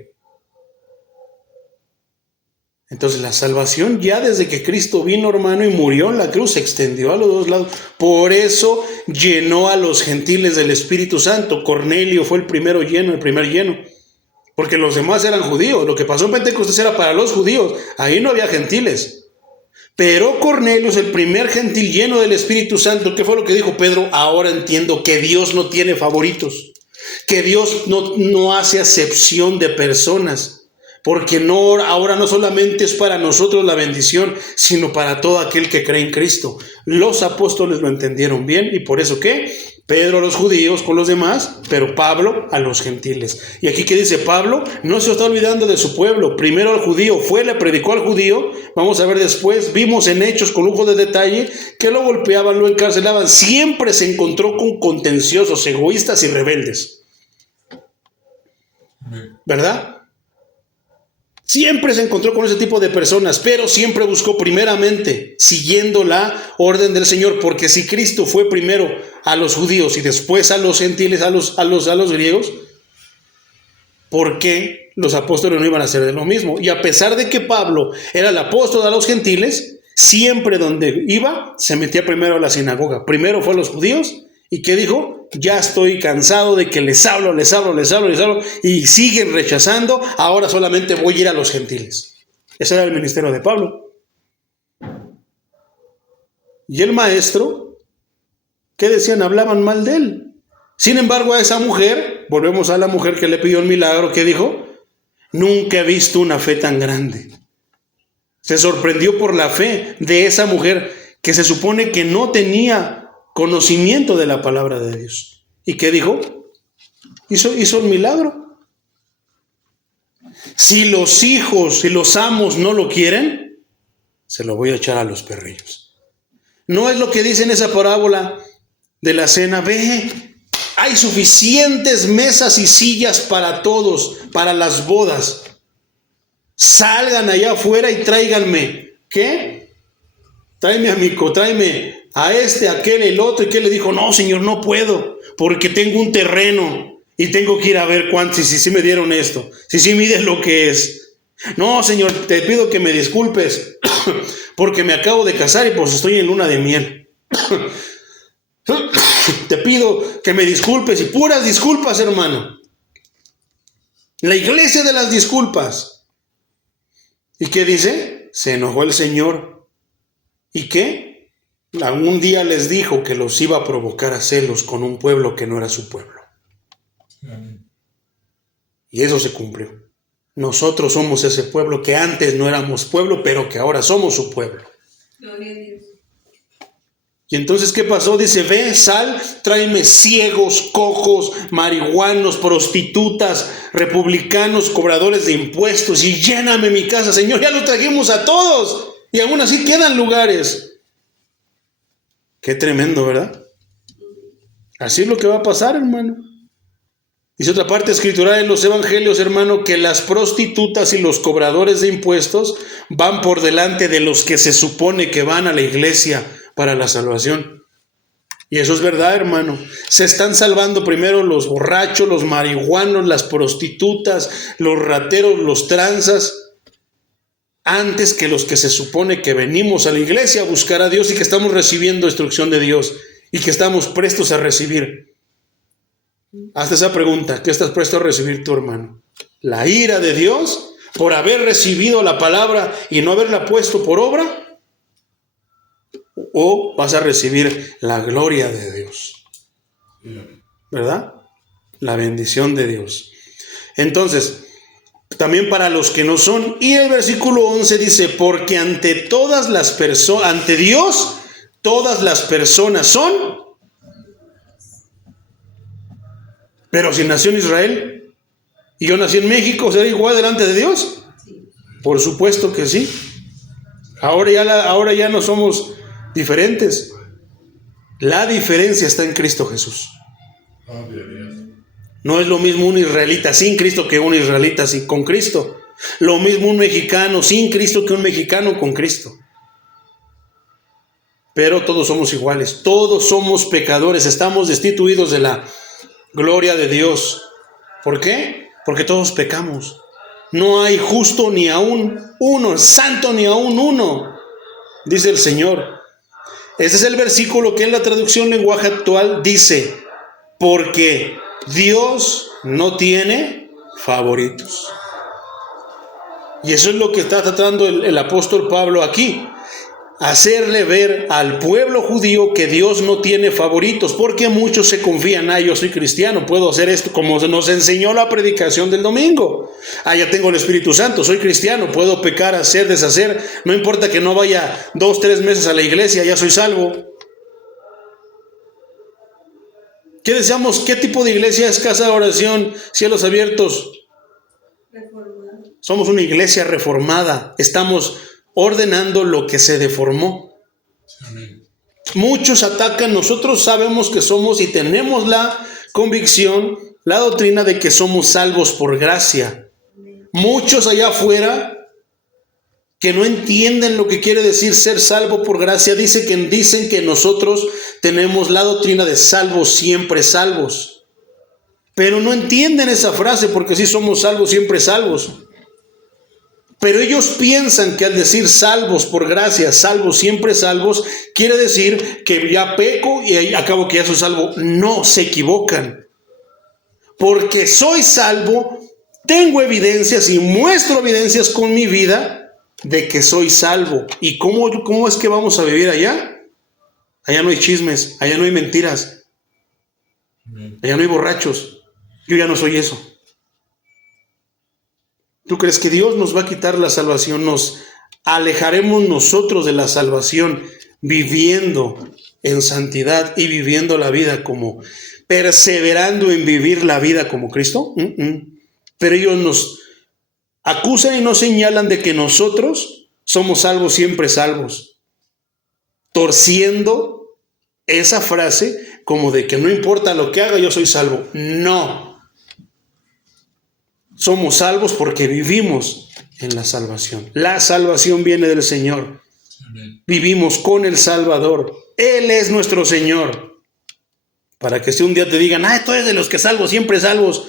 Entonces la salvación ya desde que Cristo vino, hermano, y murió en la cruz, se extendió a los dos lados. Por eso llenó a los gentiles del Espíritu Santo. Cornelio fue el primer lleno. Porque los demás eran judíos. Lo que pasó en Pentecostés era para los judíos. Ahí no había gentiles. Pero Cornelio es el primer gentil lleno del Espíritu Santo. ¿Qué fue lo que dijo Pedro? Ahora entiendo que Dios no tiene favoritos. Que Dios no hace acepción de personas. Porque ahora no solamente es para nosotros la bendición, sino para todo aquel que cree en Cristo. Los apóstoles lo entendieron bien y por eso ¿qué? Pedro a los judíos con los demás, pero Pablo a los gentiles. Y aquí que dice Pablo, no se está olvidando de su pueblo. Primero al judío, le predicó al judío. Vamos a ver después, vimos en Hechos con lujo de detalle que lo golpeaban, lo encarcelaban. Siempre se encontró con contenciosos, egoístas y rebeldes. ¿Verdad? Siempre se encontró con ese tipo de personas, pero siempre buscó primeramente, siguiendo la orden del Señor, porque si Cristo fue primero a los judíos y después a los gentiles, a los griegos, ¿por qué los apóstoles no iban a hacer de lo mismo? Y a pesar de que Pablo era el apóstol a los gentiles, siempre donde iba, se metía primero a la sinagoga. Primero fue a los judíos, ¿y qué dijo? Ya estoy cansado de que les hablo, y siguen rechazando, ahora solamente voy a ir a los gentiles. Ese era el ministerio de Pablo. Y el maestro, ¿qué decían? Hablaban mal de él. Sin embargo, a esa mujer, volvemos a la mujer que le pidió el milagro, ¿qué dijo? Nunca he visto una fe tan grande. Se sorprendió por la fe de esa mujer que se supone que no tenía conocimiento de la palabra de Dios. ¿Y qué dijo? Hizo el milagro. Si los hijos y los amos no lo quieren, se lo voy a echar a los perrillos. No es lo que dice en esa parábola de la cena. Ve, hay suficientes mesas y sillas para todos, para las bodas. Salgan allá afuera y tráiganme. ¿Qué? Tráeme a Mico, tráeme a aquel, el otro. ¿Y qué le dijo? No, señor, no puedo, porque tengo un terreno y tengo que ir a ver cuántos, si me dieron esto, si mides lo que es. No, señor, te pido que me disculpes, porque me acabo de casar y pues estoy en luna de miel. Te pido que me disculpes, y puras disculpas, hermano. La iglesia de las disculpas. ¿Y qué dice? Se enojó el Señor. ¿Y qué? Un día les dijo que los iba a provocar a celos con un pueblo que no era su pueblo. Y eso se cumplió. Nosotros somos ese pueblo que antes no éramos pueblo, pero que ahora somos su pueblo. Gloria a Dios. Y entonces, ¿qué pasó? Dice, ve, sal, tráeme ciegos, cojos, marihuanos, prostitutas, republicanos, cobradores de impuestos, y lléname mi casa. Señor, ya lo trajimos a todos, y aún así quedan lugares. Qué tremendo, ¿verdad? Así es lo que va a pasar, hermano. Dice otra parte escritural en los evangelios, hermano, que las prostitutas y los cobradores de impuestos van por delante de los que se supone que van a la iglesia para la salvación. Y eso es verdad, hermano. Se están salvando primero los borrachos, los marihuanos, las prostitutas, los rateros, los tranzas, antes que los que se supone que venimos a la iglesia a buscar a Dios y que estamos recibiendo instrucción de Dios y que estamos prestos a recibir. Hazte esa pregunta: ¿qué estás presto a recibir tú, hermano? ¿La ira de Dios por haber recibido la palabra y no haberla puesto por obra? ¿O vas a recibir la gloria de Dios? ¿Verdad? La bendición de Dios. Entonces, también para los que no son. Y el versículo 11 dice, porque ante Dios, todas las personas son. Pero si nació en Israel y yo nací en México, ¿será igual delante de Dios? Por supuesto que sí. Ahora ya no somos diferentes. La diferencia está en Cristo Jesús. No es lo mismo un israelita sin Cristo que un israelita con Cristo. Lo mismo un mexicano sin Cristo que un mexicano con Cristo. Pero todos somos iguales. Todos somos pecadores. Estamos destituidos de la gloria de Dios. ¿Por qué? Porque todos pecamos. No hay justo ni aún uno, santo ni aún uno, dice el Señor. Ese es el versículo que en la traducción lenguaje actual dice, porque Dios no tiene favoritos. Y eso es lo que está tratando el apóstol Pablo aquí. Hacerle ver al pueblo judío que Dios no tiene favoritos, porque muchos se confían, yo soy cristiano, puedo hacer esto como nos enseñó la predicación del domingo. Ya tengo el Espíritu Santo, soy cristiano, puedo pecar, hacer, deshacer, no importa que no vaya 2-3 meses a la iglesia, ya soy salvo. ¿Qué deseamos? ¿Qué tipo de iglesia es Casa de Oración, Cielos Abiertos? Reformada. Somos una iglesia reformada, estamos ordenando lo que se deformó. Amén. Muchos atacan, nosotros sabemos que somos y tenemos la convicción, la doctrina de que somos salvos por gracia. Amén. Muchos allá afuera que no entienden lo que quiere decir ser salvo por gracia, dicen que nosotros tenemos la doctrina de salvos siempre salvos, pero no entienden esa frase, porque sí somos salvos siempre salvos. Pero ellos piensan que al decir salvos por gracia, salvos siempre salvos, quiere decir que ya peco y acabo que ya soy salvo. No, se equivocan. Porque soy salvo, tengo evidencias y muestro evidencias con mi vida de que soy salvo. ¿Y cómo es que vamos a vivir allá? Allá no hay chismes, allá no hay mentiras, allá no hay borrachos. Yo ya no soy eso. ¿Tú crees que Dios nos va a quitar la salvación? Nos alejaremos nosotros de la salvación viviendo en santidad y viviendo la vida como, perseverando en vivir la vida como Cristo. Pero ellos nos acusan y nos señalan de que nosotros somos salvos siempre salvos, torciendo esa frase como de que no importa lo que haga, yo soy salvo. No. Somos salvos porque vivimos en la salvación. La salvación viene del Señor. Amén. Vivimos con el Salvador. Él es nuestro Señor. Para que si un día te digan, tú eres de los que salvos, siempre salvos.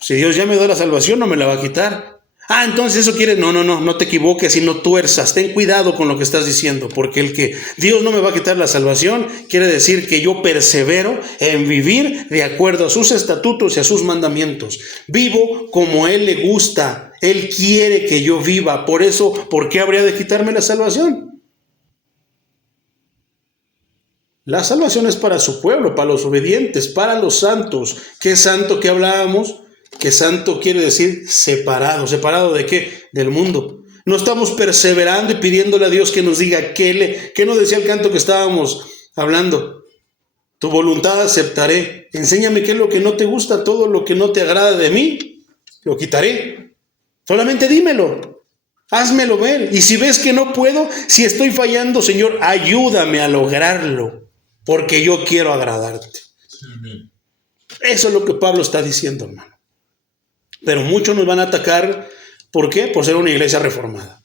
Si Dios ya me dio la salvación, no me la va a quitar. Entonces eso quiere, no te equivoques y no tuerzas. Ten cuidado con lo que estás diciendo, porque el que Dios no me va a quitar la salvación quiere decir que yo persevero en vivir de acuerdo a sus estatutos y a sus mandamientos. Vivo como Él le gusta. Él quiere que yo viva. Por eso, ¿por qué habría de quitarme la salvación? La salvación es para su pueblo, para los obedientes, para los santos. ¿Qué santo que hablábamos? Que santo quiere decir separado. ¿Separado de qué? Del mundo. No estamos perseverando y pidiéndole a Dios que nos diga ¿qué nos decía el canto que estábamos hablando? Tu voluntad aceptaré. Enséñame qué es lo que no te gusta, todo lo que no te agrada de mí, lo quitaré. Solamente dímelo. Házmelo ver. Y si ves que no puedo, si estoy fallando, Señor, ayúdame a lograrlo, porque yo quiero agradarte. Sí, eso es lo que Pablo está diciendo, hermano. Pero muchos nos van a atacar, ¿por qué? Por ser una iglesia reformada.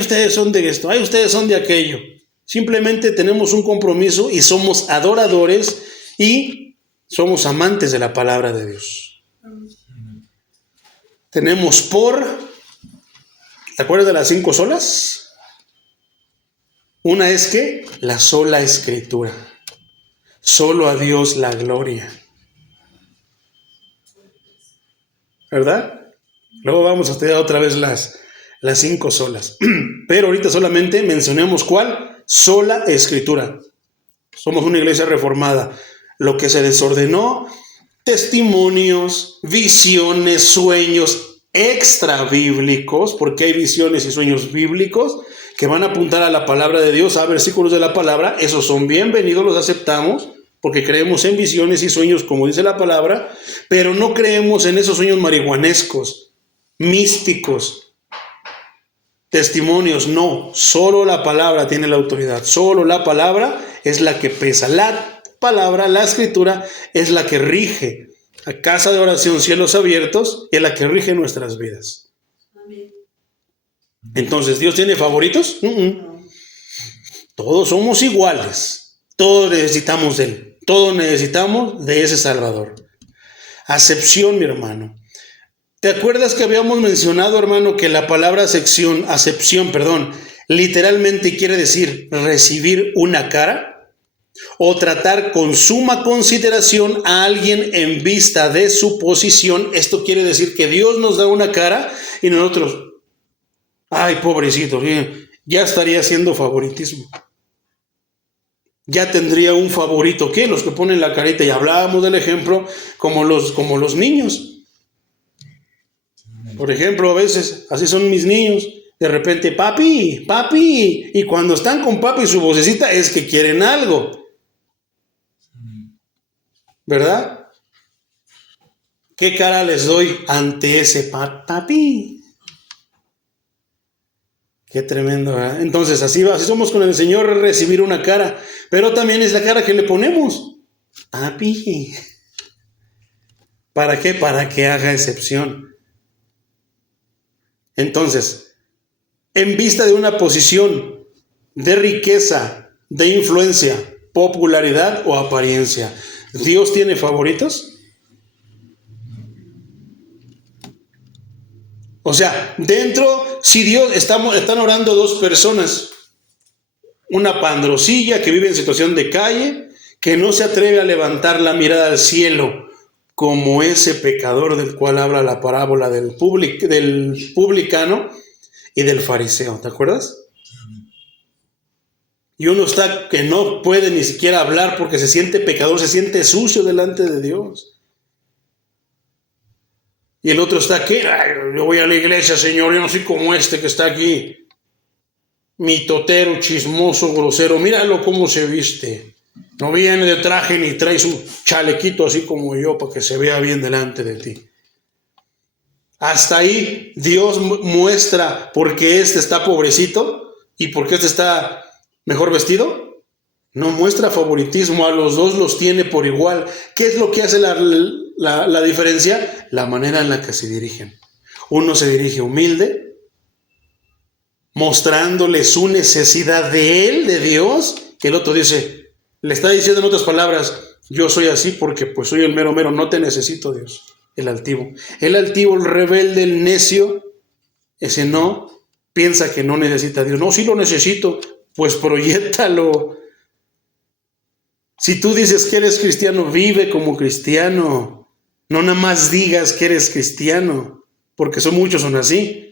Ustedes son de esto, ustedes son de aquello. Simplemente tenemos un compromiso y somos adoradores y somos amantes de la palabra de Dios. Tenemos ¿te acuerdas de las 5 solas? Una es que la sola escritura. Solo a Dios la gloria. ¿Verdad? Luego vamos a estudiar otra vez las 5 solas. Pero ahorita solamente mencionemos ¿cuál? Sola escritura. Somos una iglesia reformada. Lo que se desordenó, testimonios, visiones, sueños, extra bíblicos, porque hay visiones y sueños bíblicos que van a apuntar a la palabra de Dios, a versículos de la palabra. Esos son bienvenidos, los aceptamos, porque creemos en visiones y sueños, como dice la palabra, pero no creemos en esos sueños marihuanescos, místicos, testimonios. No, solo la palabra tiene la autoridad, solo la palabra es la que pesa. La palabra, la escritura, es la que rige a Casa de Oración Cielos Abiertos, y es la que rige nuestras vidas. Entonces, ¿Dios tiene favoritos? Todos somos iguales, todos necesitamos de Él, todos necesitamos de ese Salvador. Acepción, mi hermano. ¿Te acuerdas que habíamos mencionado, hermano, que la palabra acepción, literalmente quiere decir recibir una cara o tratar con suma consideración a alguien en vista de su posición? Esto quiere decir que Dios nos da una cara y nosotros, ay, pobrecito, ya estaría haciendo favoritismo. Ya tendría un favorito. ¿Qué? Los que ponen la carita, y hablábamos del ejemplo como los niños. Por ejemplo, a veces, así son mis niños, de repente, papi, papi, y cuando están con papi su vocecita es que quieren algo, ¿verdad? ¿Qué cara les doy ante ese papi? Qué tremendo, ¿verdad? Entonces, así somos con el Señor, recibir una cara, pero también es la cara que le ponemos, papi. ¿Para qué? Para que haga excepción. Entonces, en vista de una posición de riqueza, de influencia, popularidad o apariencia, ¿Dios tiene favoritos? O sea, si Dios, están orando dos personas, una pandrosilla que vive en situación de calle, que no se atreve a levantar la mirada al cielo, como ese pecador del cual habla la parábola del publicano y del fariseo, ¿te acuerdas? Y uno está que no puede ni siquiera hablar porque se siente pecador, se siente sucio delante de Dios. Y el otro está aquí, yo voy a la iglesia, Señor, yo no soy como este que está aquí, mitotero, chismoso, grosero, míralo cómo se viste. No viene de traje ni trae su chalequito así como yo para que se vea bien delante de ti. Hasta ahí Dios muestra por qué este está pobrecito y por qué este está mejor vestido. No muestra favoritismo, a los dos los tiene por igual. ¿Qué es lo que hace la diferencia? La manera en la que se dirigen. Uno se dirige humilde, mostrándole su necesidad de él, de Dios, que el otro le está diciendo en otras palabras, yo soy así porque pues soy el mero, no te necesito, Dios. El altivo, el rebelde, el necio, ese no, piensa que no necesita a Dios. No, sí lo necesito, pues proyéctalo. Si tú dices que eres cristiano, vive como cristiano. No nada más digas que eres cristiano, porque muchos son así.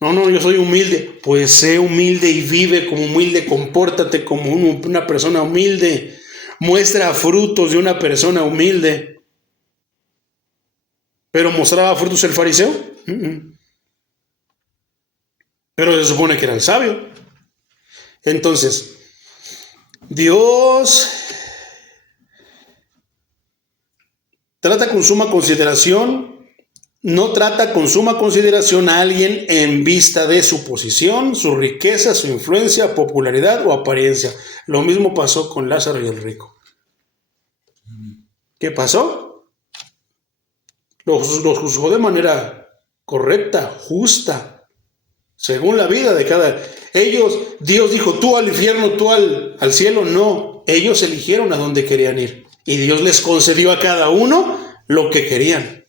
No, yo soy humilde. Pues sé humilde y vive como humilde, compórtate como una persona humilde. Muestra frutos de una persona humilde. ¿Pero mostraba frutos el fariseo? Pero se supone que era el sabio. Entonces, Dios trata con suma consideración, no trata con suma consideración a alguien en vista de su posición, su riqueza, su influencia, popularidad o apariencia. Lo mismo pasó con Lázaro y el rico. ¿Qué pasó? Los juzgó de manera correcta, justa, según la vida de cada... Dios dijo, tú al infierno, tú al cielo. No, ellos eligieron a dónde querían ir. Y Dios les concedió a cada uno lo que querían.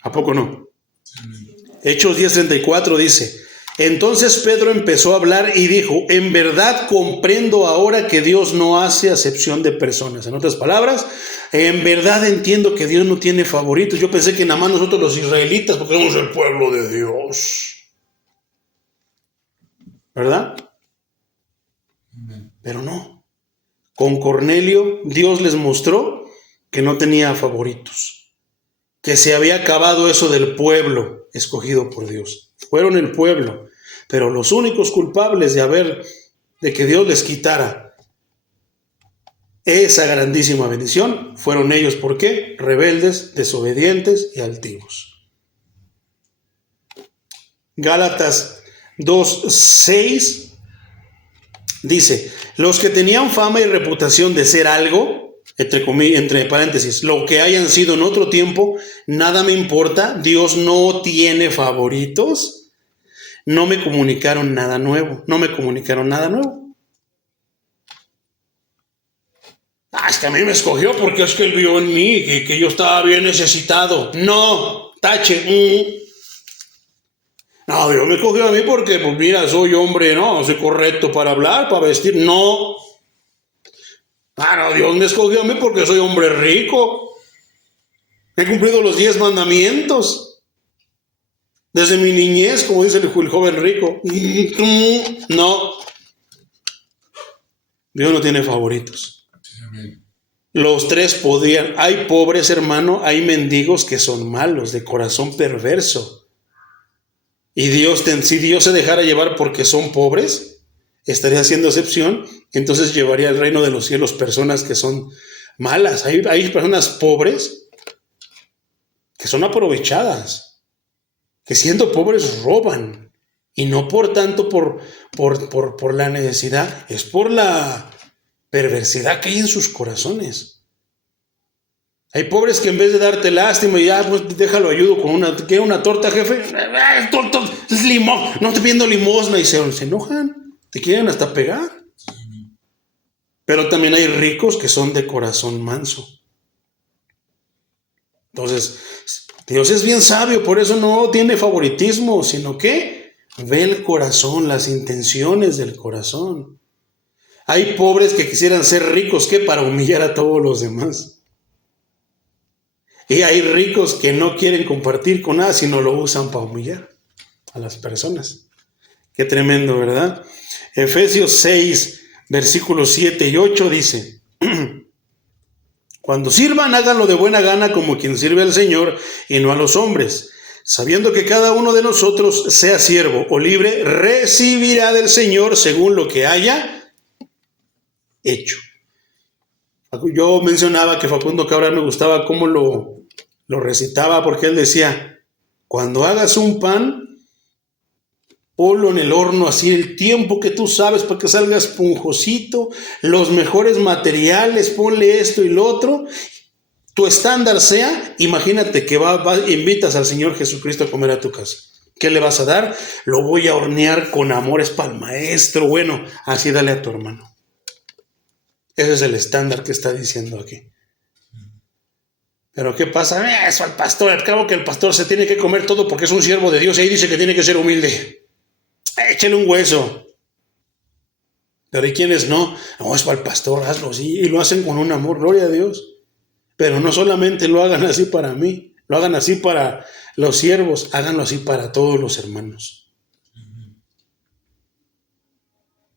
¿A poco no? Hechos 10:34 dice, entonces Pedro empezó a hablar y dijo, en verdad comprendo ahora que Dios no hace acepción de personas. En otras palabras, en verdad entiendo que Dios no tiene favoritos. Yo pensé que nada más nosotros los israelitas, porque somos el pueblo de Dios. ¿Verdad? Pero no. Con Cornelio, Dios les mostró que no tenía favoritos. que se había acabado eso del pueblo escogido por Dios. Fueron el pueblo, pero los únicos culpables de que Dios les quitara esa grandísima bendición fueron ellos. ¿Por qué? Rebeldes, desobedientes y altivos. Gálatas 2:6 dice: los que tenían fama y reputación de ser algo, entre paréntesis, lo que hayan sido en otro tiempo, nada me importa, Dios no tiene favoritos, no me comunicaron nada nuevo. Es que a mí me escogió porque es que Él vio en mí que yo estaba bien necesitado. No, tache. No, Dios me escogió a mí porque, pues mira, soy hombre, no, soy correcto para hablar, para vestir. No. No, Dios me escogió a mí porque soy hombre rico. He cumplido los 10 mandamientos. Desde mi niñez, como dice el joven rico. No. Dios no tiene favoritos. Los tres podían. Hay pobres, hermano, hay mendigos que son malos, de corazón perverso. Y si Dios se dejara llevar porque son pobres, estaría haciendo excepción, entonces llevaría al reino de los cielos personas que son malas. Hay personas pobres que son aprovechadas, que siendo pobres roban, y no por tanto por la necesidad, es por la perversidad que hay en sus corazones. Hay pobres que en vez de darte lástima y pues déjalo, ayudo con una torta, jefe, es limón, no estoy pidiendo limosna, y se enojan, te quieren hasta pegar. Pero también hay ricos que son de corazón manso. Entonces, Dios es bien sabio, por eso no tiene favoritismo, sino que ve el corazón, las intenciones del corazón. Hay pobres que quisieran ser ricos, ¿qué? Para humillar a todos los demás. Y hay ricos que no quieren compartir con nada, sino lo usan para humillar a las personas. Qué tremendo, ¿verdad? Efesios 6, versículos 7 y 8 dice: cuando sirvan, háganlo de buena gana como quien sirve al Señor y no a los hombres, sabiendo que cada uno de nosotros, sea siervo o libre, recibirá del Señor según lo que haya hecho. Yo mencionaba que Facundo Cabral me gustaba cómo lo recitaba, porque él decía: cuando hagas un pan, ponlo en el horno así el tiempo que tú sabes para que salga esponjosito, los mejores materiales, ponle esto y lo otro. Tu estándar sea, imagínate que invitas al Señor Jesucristo a comer a tu casa. ¿Qué le vas a dar? Lo voy a hornear con amor, es para el maestro. Bueno, así dale a tu hermano. Ese es el estándar que está diciendo aquí. Pero ¿qué pasa? Eso al pastor, al cabo que el pastor se tiene que comer todo porque es un siervo de Dios y ahí dice que tiene que ser humilde. Échale un hueso. Pero hay quienes no, es para el pastor, hazlo así, y lo hacen con un amor, gloria a Dios. Pero no solamente lo hagan así para mí, lo hagan así para los siervos, háganlo así para todos los hermanos.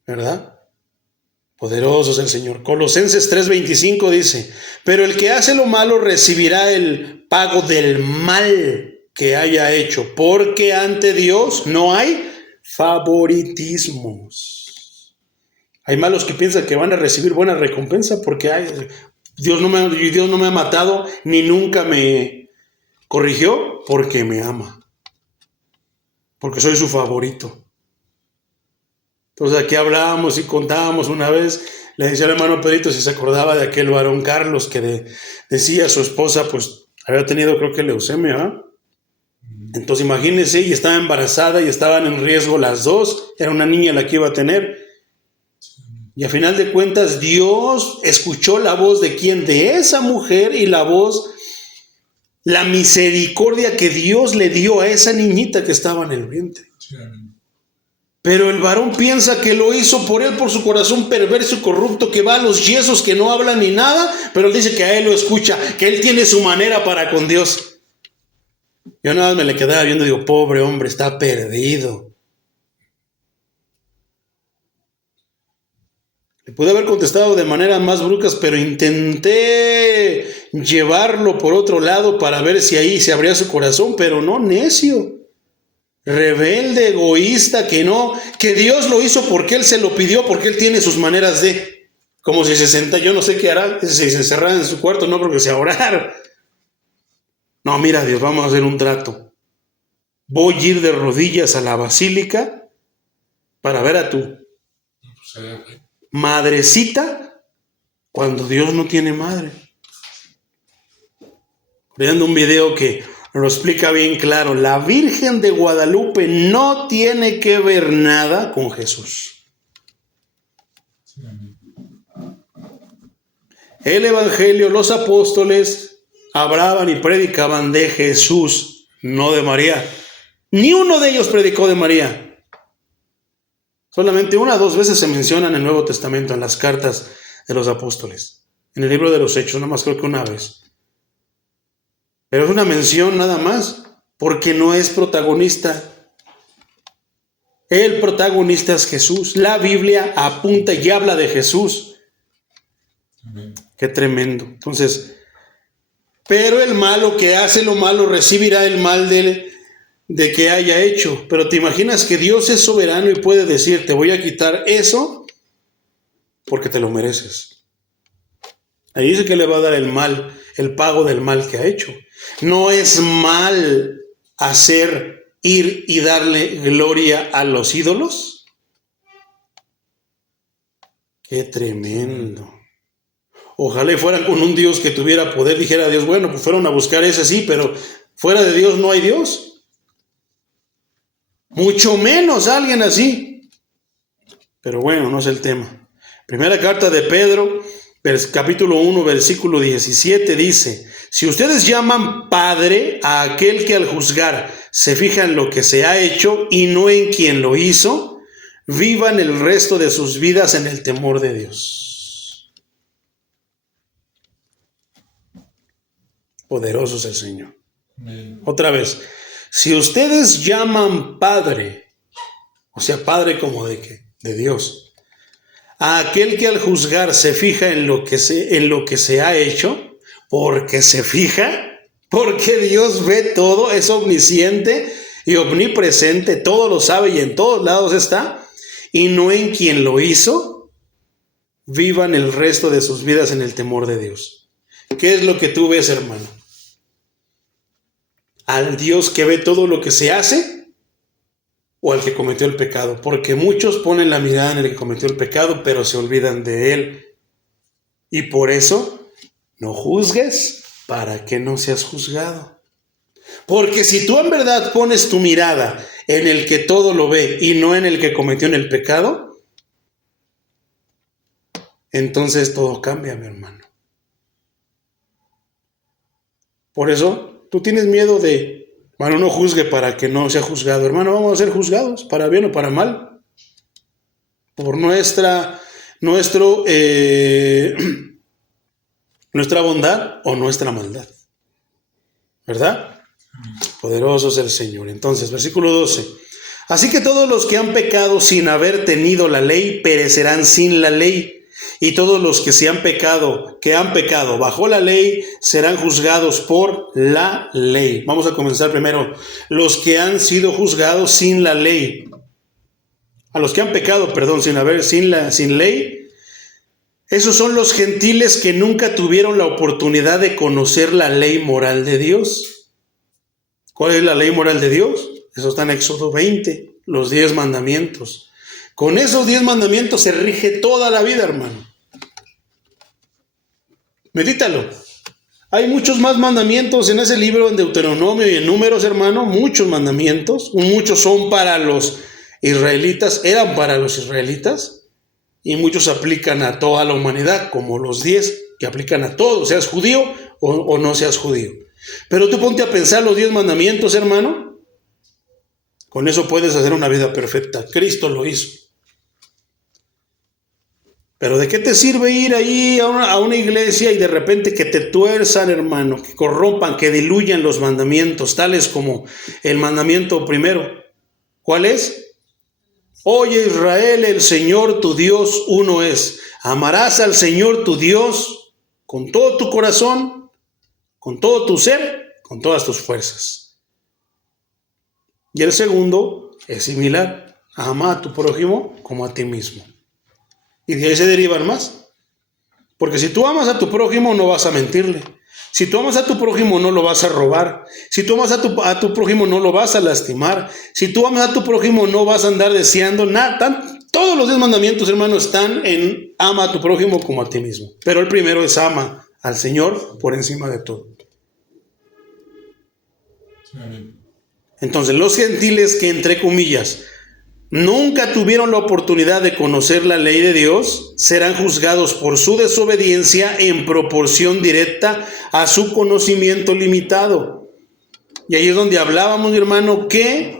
¿Verdad? Poderoso es el Señor. Colosenses 3:25 dice: pero el que hace lo malo recibirá el pago del mal que haya hecho, porque ante Dios no hay favoritismos. Hay malos que piensan que van a recibir buena recompensa porque Dios no me ha matado ni nunca me corrigió, porque me ama, porque soy su favorito. Entonces aquí hablábamos y contábamos una vez, le decía al hermano Pedrito si se acordaba de aquel varón Carlos que decía a su esposa, pues había tenido, creo que leucemia, ¿verdad? Entonces imagínense, y estaba embarazada y estaban en riesgo las dos, era una niña la que iba a tener. Y a final de cuentas Dios escuchó la voz de quién, de esa mujer, y la misericordia que Dios le dio a esa niñita que estaba en el vientre. Sí. Pero el varón piensa que lo hizo por él, por su corazón perverso y corrupto, que va a los yesos, que no habla ni nada, pero él dice que a él lo escucha, que él tiene su manera para con Dios. Yo nada más me le quedaba viendo y digo, pobre hombre, está perdido. Le pude haber contestado de maneras más bruscas, pero intenté llevarlo por otro lado para ver si ahí se abría su corazón, pero no, necio, rebelde, egoísta, que Dios lo hizo porque Él se lo pidió, porque Él tiene sus maneras de, como si se senta, yo no sé qué hará, si se encerrara en su cuarto, no creo que sea orar. No, mira Dios, vamos a hacer un trato. Voy a ir de rodillas a la basílica para ver a tu madrecita cuando Dios no tiene madre. Viendo un video que lo explica bien claro, la Virgen de Guadalupe no tiene que ver nada con Jesús. El Evangelio, los apóstoles hablaban y predicaban de Jesús, no de María. Ni uno de ellos predicó de María. Solamente 1 o 2 veces se menciona en el Nuevo Testamento, en las cartas de los apóstoles. En el libro de los Hechos, nada más creo que 1 vez. Pero es una mención nada más, porque no es protagonista. El protagonista es Jesús. La Biblia apunta y habla de Jesús. Amén. Qué tremendo. Entonces, pero el malo que hace lo malo recibirá el mal de que haya hecho. Pero te imaginas que Dios es soberano y puede decir, te voy a quitar eso porque te lo mereces. Ahí dice que le va a dar el mal, el pago del mal que ha hecho. No es mal ir y darle gloria a los ídolos. Qué tremendo. Ojalá fueran con un Dios que tuviera poder, dijera a Dios, bueno, pues fueron a buscar ese sí, pero fuera de Dios no hay Dios. Mucho menos alguien así. Pero bueno, no es el tema. Primera carta de Pedro, capítulo 1, versículo 17 dice, si ustedes llaman Padre a aquel que al juzgar se fija en lo que se ha hecho y no en quien lo hizo, vivan el resto de sus vidas en el temor de Dios. Poderoso es el Señor. Amén. Otra vez, si ustedes llaman Padre, o sea, Padre como de qué, de Dios, a aquel que al juzgar se fija en lo que se ha hecho, porque se fija, porque Dios ve todo, es omnisciente y omnipresente, todo lo sabe y en todos lados está, y no en quien lo hizo, vivan el resto de sus vidas en el temor de Dios. ¿Qué es lo que tú ves, hermano? ¿Al Dios que ve todo lo que se hace o al que cometió el pecado? Porque muchos ponen la mirada en el que cometió el pecado, pero se olvidan de él. Y por eso, no juzgues para que no seas juzgado. Porque si tú en verdad pones tu mirada en el que todo lo ve y no en el que cometió en el pecado, entonces todo cambia, mi hermano. Por eso, tú tienes miedo de, hermano, no juzgue para que no sea juzgado. Hermano, vamos a ser juzgados, para bien o para mal. Por nuestra bondad o nuestra maldad. ¿Verdad? Poderoso es el Señor. Entonces, versículo 12. Así que todos los que han pecado sin haber tenido la ley, perecerán sin la ley. Y todos los que han pecado bajo la ley, serán juzgados por la ley. Vamos a comenzar primero. Los que han sido juzgados sin la ley. A los que han pecado, sin ley. Esos son los gentiles que nunca tuvieron la oportunidad de conocer la ley moral de Dios. ¿Cuál es la ley moral de Dios? Eso está en Éxodo 20, los 10 mandamientos. Con esos 10 mandamientos se rige toda la vida, hermano. Medítalo. Hay muchos más mandamientos en ese libro, en Deuteronomio y en Números, hermano. Muchos mandamientos. Muchos son para los israelitas, eran para los israelitas. Y muchos aplican a toda la humanidad, como los 10 que aplican a todos, seas judío o no seas judío. Pero tú ponte a pensar los 10 mandamientos, hermano. Con eso puedes hacer una vida perfecta. Cristo lo hizo. Pero ¿de qué te sirve ir ahí a una iglesia y de repente que te tuerzan, hermano, que corrompan, que diluyan los mandamientos, tales como el mandamiento primero? ¿Cuál es? Oye Israel, el Señor tu Dios uno es. Amarás al Señor tu Dios con todo tu corazón, con todo tu ser, con todas tus fuerzas. Y el segundo es similar, ama a tu prójimo como a ti mismo. Y de ahí se derivan más. Porque si tú amas a tu prójimo, no vas a mentirle. Si tú amas a tu prójimo, no lo vas a robar. Si tú amas a tu prójimo, no lo vas a lastimar. Si tú amas a tu prójimo, no vas a andar deseando nada. Todos los 10 mandamientos, hermanos, están en ama a tu prójimo como a ti mismo. Pero el primero es ama al Señor por encima de todo. Entonces, los gentiles que, entre comillas, nunca tuvieron la oportunidad de conocer la ley de Dios, serán juzgados por su desobediencia en proporción directa a su conocimiento limitado. Y ahí es donde hablábamos, mi hermano, que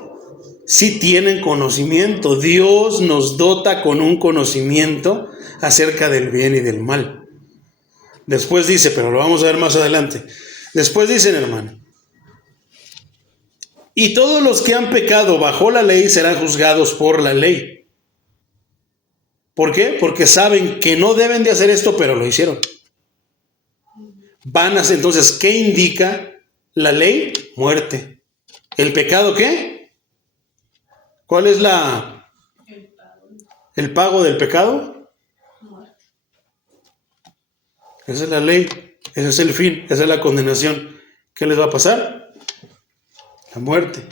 si tienen conocimiento, Dios nos dota con un conocimiento acerca del bien y del mal. Después dice, pero lo vamos a ver más adelante. Después dicen, hermano, y todos los que han pecado bajo la ley serán juzgados por la ley. ¿Por qué? Porque saben que no deben de hacer esto, pero lo hicieron. Entonces, ¿qué indica la ley? Muerte. ¿El pecado qué? ¿Cuál es el pago del pecado? Muerte. Esa es la ley, ese es el fin, esa es la condenación. ¿Qué les va a pasar? La muerte.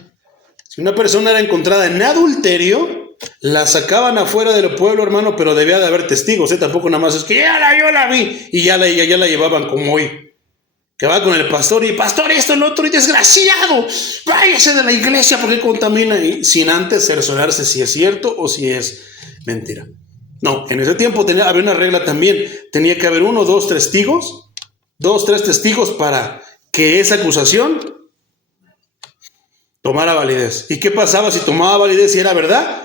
Si una persona era encontrada en adulterio, la sacaban afuera del pueblo, hermano, pero debía de haber testigos, tampoco nada más es que yo la vi, y ya la llevaban como hoy, que va con el pastor, y pastor esto, el otro, y desgraciado, váyase de la iglesia porque contamina, y sin antes cerciorarse si es cierto o si es mentira. No, en ese tiempo había una regla también, tenía que haber 1, 2, 3 testigos, 2, 3 testigos para que esa acusación tomara validez. ¿Y qué pasaba si tomaba validez y era verdad?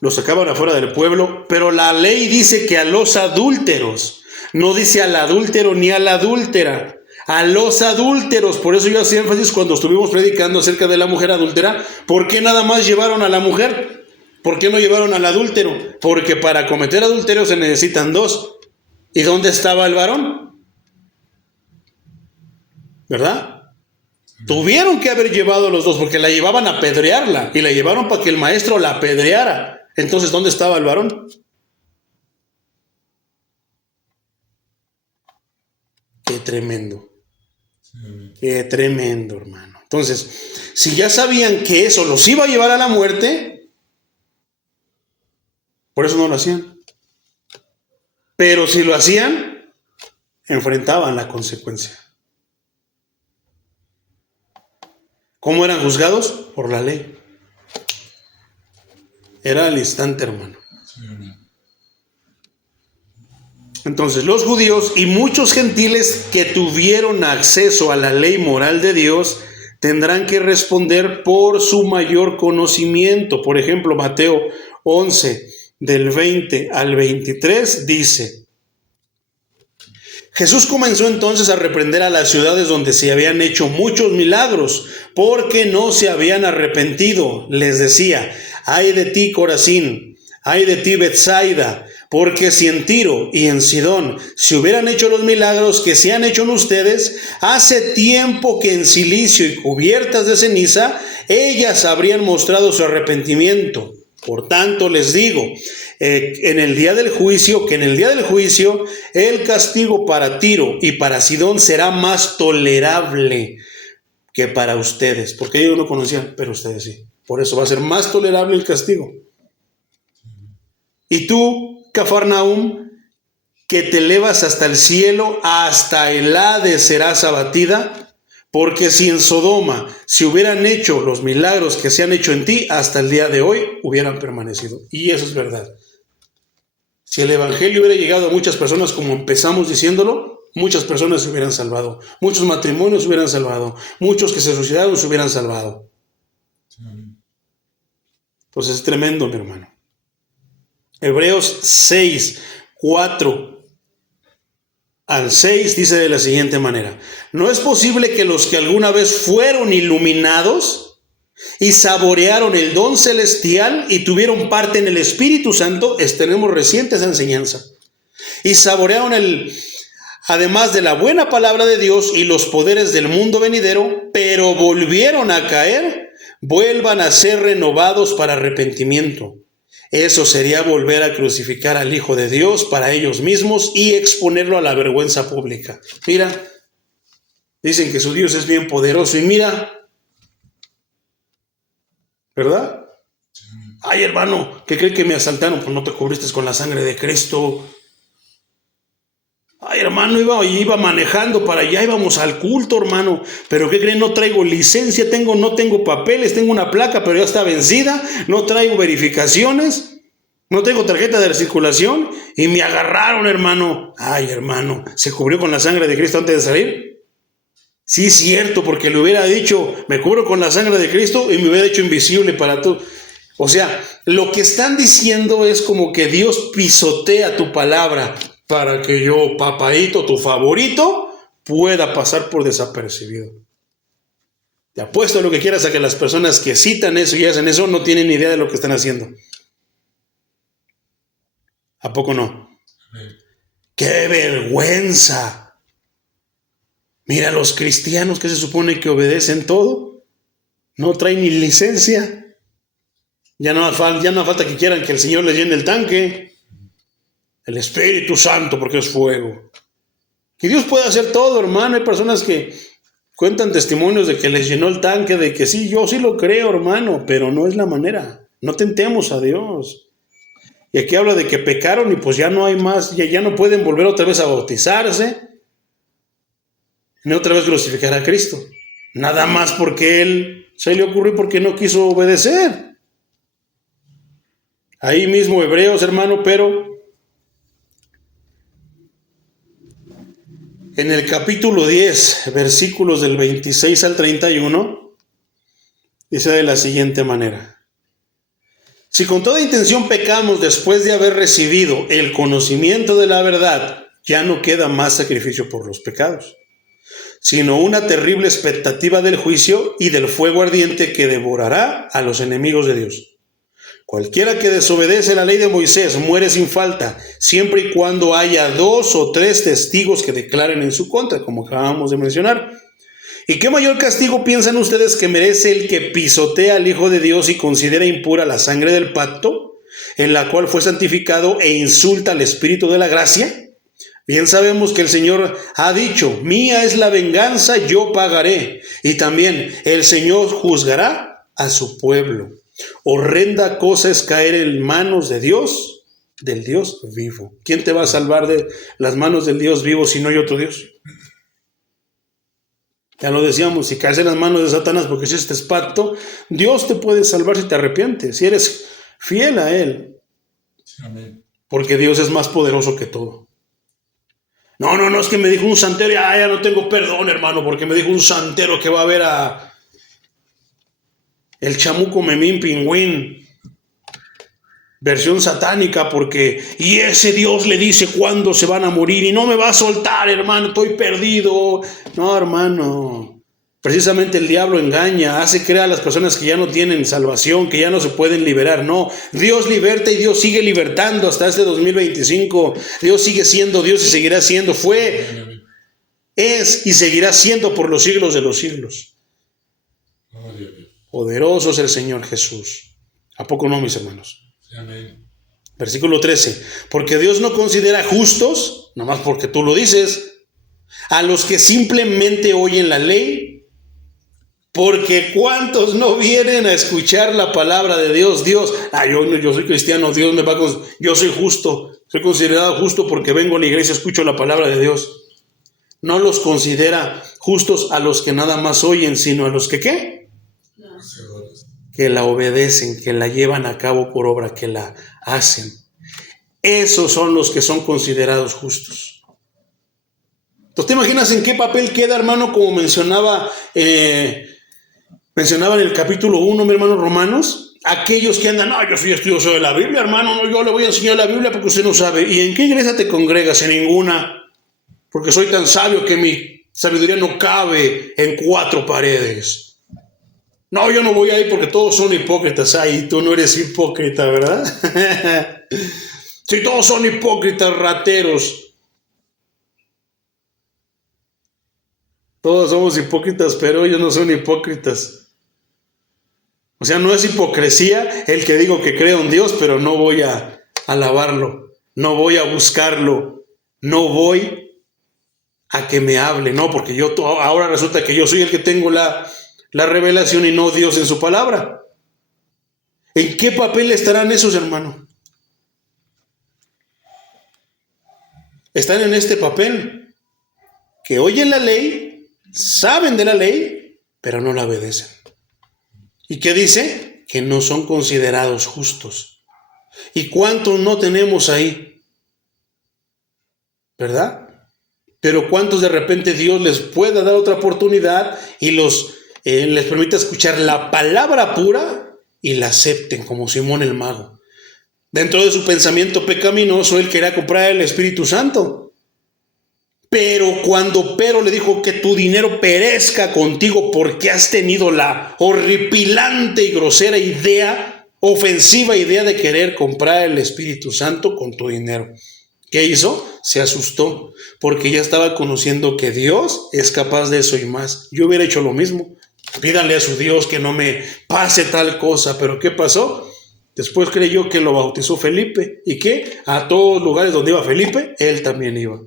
Los sacaban afuera del pueblo, pero la ley dice que a los adúlteros, no dice al adúltero ni a la adúltera, a los adúlteros. Por eso yo hacía énfasis cuando estuvimos predicando acerca de la mujer adúltera. ¿Por qué nada más llevaron a la mujer? ¿Por qué no llevaron al adúltero? Porque para cometer adulterio se necesitan 2. ¿Y dónde estaba el varón? ¿Verdad? Tuvieron que haber llevado a los 2 porque la llevaban a apedrearla y la llevaron para que el maestro la apedreara. Entonces, ¿dónde estaba el varón? Qué tremendo. Qué tremendo, hermano. Entonces, si ya sabían que eso los iba a llevar a la muerte, por eso no lo hacían. Pero si lo hacían, enfrentaban la consecuencia. ¿Cómo eran juzgados? Por la ley. Era al instante, hermano. Entonces, los judíos y muchos gentiles que tuvieron acceso a la ley moral de Dios tendrán que responder por su mayor conocimiento. Por ejemplo, Mateo 11, del 20 al 23, dice: Jesús comenzó entonces a reprender a las ciudades donde se habían hecho muchos milagros, porque no se habían arrepentido. Les decía: ay de ti, Corazín, ay de ti, Betsaida, porque si en Tiro y en Sidón se hubieran hecho los milagros que se han hecho en ustedes, hace tiempo que en cilicio y cubiertas de ceniza, ellas habrían mostrado su arrepentimiento. Por tanto, les digo, en el día del juicio, el castigo para Tiro y para Sidón será más tolerable que para ustedes, porque ellos no conocían, pero ustedes sí. Por eso va a ser más tolerable el castigo. Y tú, Cafarnaúm, que te elevas hasta el cielo, hasta el Hades serás abatida, porque si en Sodoma se hubieran hecho los milagros que se han hecho en ti, hasta el día de hoy hubieran permanecido. Y eso es verdad. Si el evangelio hubiera llegado a muchas personas como empezamos diciéndolo, muchas personas se hubieran salvado, muchos matrimonios se hubieran salvado, muchos que se suicidaron se hubieran salvado. Entonces es tremendo, mi hermano. Hebreos 6, 4 al 6 dice de la siguiente manera: no es posible que los que alguna vez fueron iluminados y saborearon el don celestial y tuvieron parte en el Espíritu Santo, tenemos reciente esa enseñanza, y saborearon además de la buena palabra de Dios y los poderes del mundo venidero, pero volvieron a caer, vuelvan a ser renovados para arrepentimiento. Eso sería volver a crucificar al Hijo de Dios para ellos mismos y exponerlo a la vergüenza pública. Mira, dicen que su Dios es bien poderoso y mira, ¿verdad? Ay, hermano, ¿qué cree que me asaltaron? Pues no te cubriste con la sangre de Cristo. Ay, hermano, iba manejando para allá, íbamos al culto, hermano. Pero ¿qué creen? No traigo licencia, no tengo papeles, tengo una placa, pero ya está vencida. No traigo verificaciones, no tengo tarjeta de circulación y me agarraron, hermano. Ay, hermano, ¿se cubrió con la sangre de Cristo antes de salir? Sí, es cierto, porque le hubiera dicho, me cubro con la sangre de Cristo y me hubiera hecho invisible para todo. O sea, lo que están diciendo es como que Dios pisotea tu palabra para que yo, papaíto, tu favorito, pueda pasar por desapercibido. Te apuesto lo que quieras a que las personas que citan eso y hacen eso no tienen ni idea de lo que están haciendo. ¿A poco no? ¡Qué vergüenza! Mira, los cristianos que se supone que obedecen todo, no traen ni licencia. Ya no falta que quieran que el Señor les llene el tanque. El Espíritu Santo, porque es fuego. Que Dios puede hacer todo, hermano. Hay personas que cuentan testimonios de que les llenó el tanque, de que sí, yo sí lo creo, hermano, pero no es la manera. No tentemos a Dios. Y aquí habla de que pecaron y pues ya no hay más, ya no pueden volver otra vez a bautizarse, ni otra vez glorificar a Cristo. Nada más porque Él se le ocurrió porque no quiso obedecer. Ahí mismo Hebreos, hermano, pero en el capítulo 10, versículos del 26 al 31, dice de la siguiente manera: si con toda intención pecamos después de haber recibido el conocimiento de la verdad, ya no queda más sacrificio por los pecados, sino una terrible expectativa del juicio y del fuego ardiente que devorará a los enemigos de Dios. Cualquiera que desobedece la ley de Moisés muere sin falta, siempre y cuando haya 2 o 3 testigos que declaren en su contra, como acabamos de mencionar. ¿Y qué mayor castigo piensan ustedes que merece el que pisotea al Hijo de Dios y considera impura la sangre del pacto, en la cual fue santificado, e insulta al Espíritu de la gracia? Bien sabemos que el Señor ha dicho, mía es la venganza, yo pagaré. Y también el Señor juzgará a su pueblo. Horrenda cosa es caer en manos de Dios, del Dios vivo. ¿Quién te va a salvar de las manos del Dios vivo si no hay otro Dios? Ya lo decíamos, si caes en las manos de Satanás porque hiciste pacto, Dios te puede salvar si te arrepientes, si eres fiel a Él. Amén. Porque Dios es más poderoso que todo. No, es que me dijo un santero, ya no tengo perdón, hermano, porque me dijo un santero que va a ver a el chamuco Memín Pingüín, versión satánica, porque y ese Dios le dice cuándo se van a morir y no me va a soltar, hermano, estoy perdido. No, hermano, precisamente el diablo engaña, hace creer a las personas que ya no tienen salvación, que ya no se pueden liberar. No, Dios liberta y Dios sigue libertando hasta este 2025. Dios sigue siendo Dios y seguirá siendo, es y seguirá siendo por los siglos de los siglos. Poderoso es el Señor Jesús. ¿A poco no, mis hermanos? Amén. Versículo 13. Porque Dios no considera justos, nomás porque tú lo dices, a los que simplemente oyen la ley, porque ¿cuántos no vienen a escuchar la palabra de Dios? Yo soy cristiano, Dios me va a yo soy justo, soy considerado justo porque vengo a la iglesia, escucho la palabra de Dios. No los considera justos a los que nada más oyen, sino a los que ¿qué? Que la obedecen, que la llevan a cabo por obra, que la hacen. Esos son los que son considerados justos. Entonces, ¿te imaginas en qué papel queda, hermano? Como mencionaba en el capítulo 1, mi hermano, Romanos, aquellos que andan, yo soy estudioso de la Biblia, hermano, yo le voy a enseñar la Biblia porque usted no sabe. ¿Y en qué iglesia te congregas? En ninguna, porque soy tan sabio que mi sabiduría no cabe en 4 paredes. No, yo no voy a ir porque todos son hipócritas. Ay, tú no eres hipócrita, ¿verdad? Si todos son hipócritas, rateros. Todos somos hipócritas, pero ellos no son hipócritas. O sea, no es hipocresía el que digo que creo en Dios, pero no voy a alabarlo, no voy a buscarlo, no voy a que me hable, no, porque ahora resulta que yo soy el que tengo la revelación y no Dios en su palabra. ¿En qué papel estarán esos, hermano? Están en este papel, que oyen la ley, saben de la ley, pero no la obedecen. ¿Y qué dice? Que no son considerados justos. ¿Y cuántos no tenemos ahí? ¿Verdad? Pero cuántos de repente Dios les pueda dar otra oportunidad y les permita escuchar la palabra pura y la acepten, como Simón el Mago. Dentro de su pensamiento pecaminoso, él quería comprar el Espíritu Santo. Pero cuando Pedro le dijo que tu dinero perezca contigo porque has tenido la horripilante y grosera idea, ofensiva idea de querer comprar el Espíritu Santo con tu dinero, ¿qué hizo? Se asustó porque ya estaba conociendo que Dios es capaz de eso y más. Yo hubiera hecho lo mismo. Pídanle a su Dios que no me pase tal cosa. Pero ¿qué pasó? Después creyó que lo bautizó Felipe y que a todos lugares donde iba Felipe, él también iba.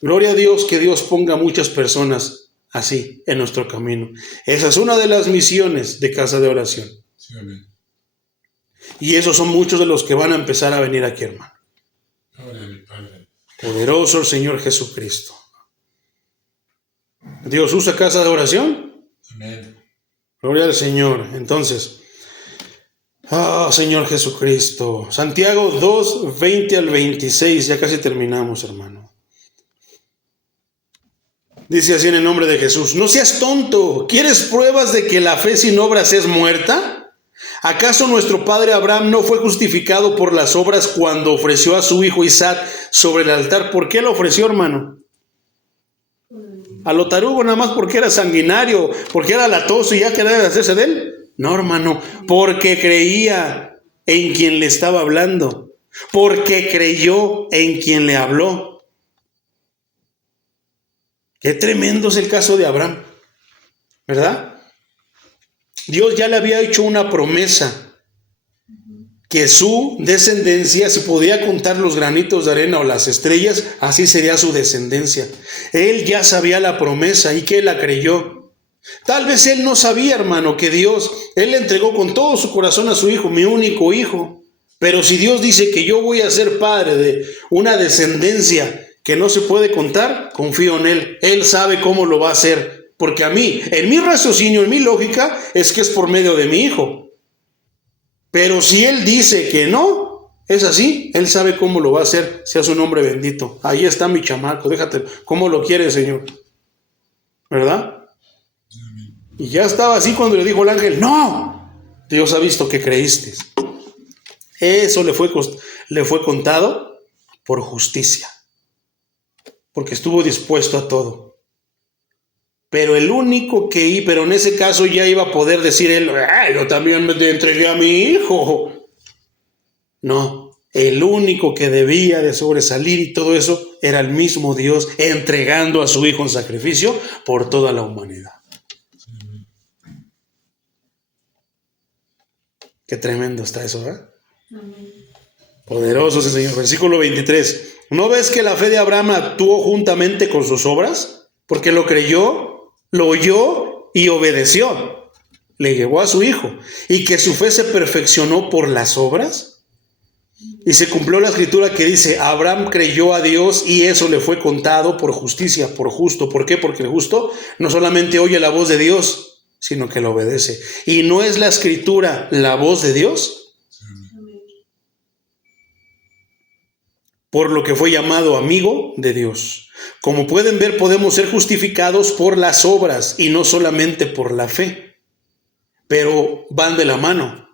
Gloria a Dios, que Dios ponga muchas personas así en nuestro camino. Esa es una de las misiones de Casa de Oración. Sí, amén. Y esos son muchos de los que van a empezar a venir aquí, hermano. Gloria a mi Padre. Poderoso el Señor Jesucristo. ¿Dios usa Casa de Oración? Amén. Gloria al Señor. Entonces, Señor Jesucristo. Santiago 2, 20 al 26. Ya casi terminamos, hermano. Dice así en el nombre de Jesús: no seas tonto. ¿Quieres pruebas de que la fe sin obras es muerta? ¿Acaso nuestro padre Abraham no fue justificado por las obras cuando ofreció a su hijo Isaac sobre el altar? ¿Por qué lo ofreció, hermano? A lo tarugo, nada más porque era sanguinario, porque era latoso y ya quería deshacerse de él. No, hermano, porque creía en quien le estaba hablando, porque creyó en quien le habló. Qué tremendo es el caso de Abraham, ¿verdad? Dios ya le había hecho una promesa, que su descendencia, si podía contar los granitos de arena o las estrellas, así sería su descendencia. Él ya sabía la promesa y que la creyó. Tal vez él no sabía, hermano, que él le entregó con todo su corazón a su hijo, mi único hijo. Pero si Dios dice que yo voy a ser padre de una descendencia que no se puede contar, confío en él. Él sabe cómo lo va a hacer. Porque a mí, en mi raciocinio, en mi lógica, es que es por medio de mi hijo. Pero si él dice que no, es así, él sabe cómo lo va a hacer, sea su nombre bendito. Ahí está mi chamaco, déjate, ¿cómo lo quiere, Señor? ¿Verdad? Y ya estaba así cuando le dijo el ángel, no, Dios ha visto que creíste. Eso le fue contado por justicia, porque estuvo dispuesto a todo. Pero el único pero en ese caso ya iba a poder decir él, yo también me entregué a mi hijo. No, el único que debía de sobresalir y todo eso era el mismo Dios entregando a su hijo en sacrificio por toda la humanidad. Qué tremendo está eso, ¿verdad? Poderoso ese Señor. Versículo 23. ¿No ves que la fe de Abraham actuó juntamente con sus obras? Porque lo creyó, lo oyó y obedeció. Le llevó a su hijo. Y que su fe se perfeccionó por las obras. Y se cumplió la escritura que dice, Abraham creyó a Dios y eso le fue contado por justicia, por justo. ¿Por qué? Porque el justo no solamente oye la voz de Dios, sino que la obedece. ¿Y no es la escritura la voz de Dios? Por lo que fue llamado amigo de Dios. Como pueden ver, podemos ser justificados por las obras y no solamente por la fe. Pero van de la mano.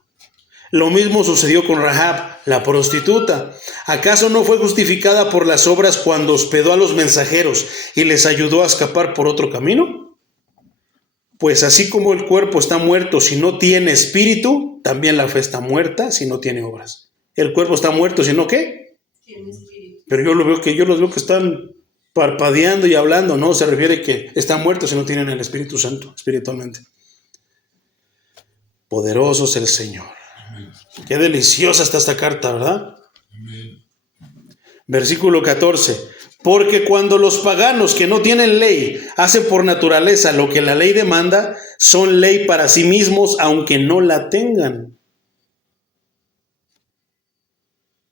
Lo mismo sucedió con Rahab, la prostituta. ¿Acaso no fue justificada por las obras cuando hospedó a los mensajeros y les ayudó a escapar por otro camino? Pues así como el cuerpo está muerto si no tiene espíritu, también la fe está muerta si no tiene obras. El cuerpo está muerto si no, ¿qué? Tiene espíritu. Pero yo los veo que están parpadeando y hablando. No, se refiere que están muertos y no tienen el Espíritu Santo espiritualmente. Poderoso es el Señor. Qué deliciosa está esta carta, ¿verdad? Versículo 14. Porque cuando los paganos que no tienen ley hacen por naturaleza lo que la ley demanda, son ley para sí mismos, aunque no la tengan.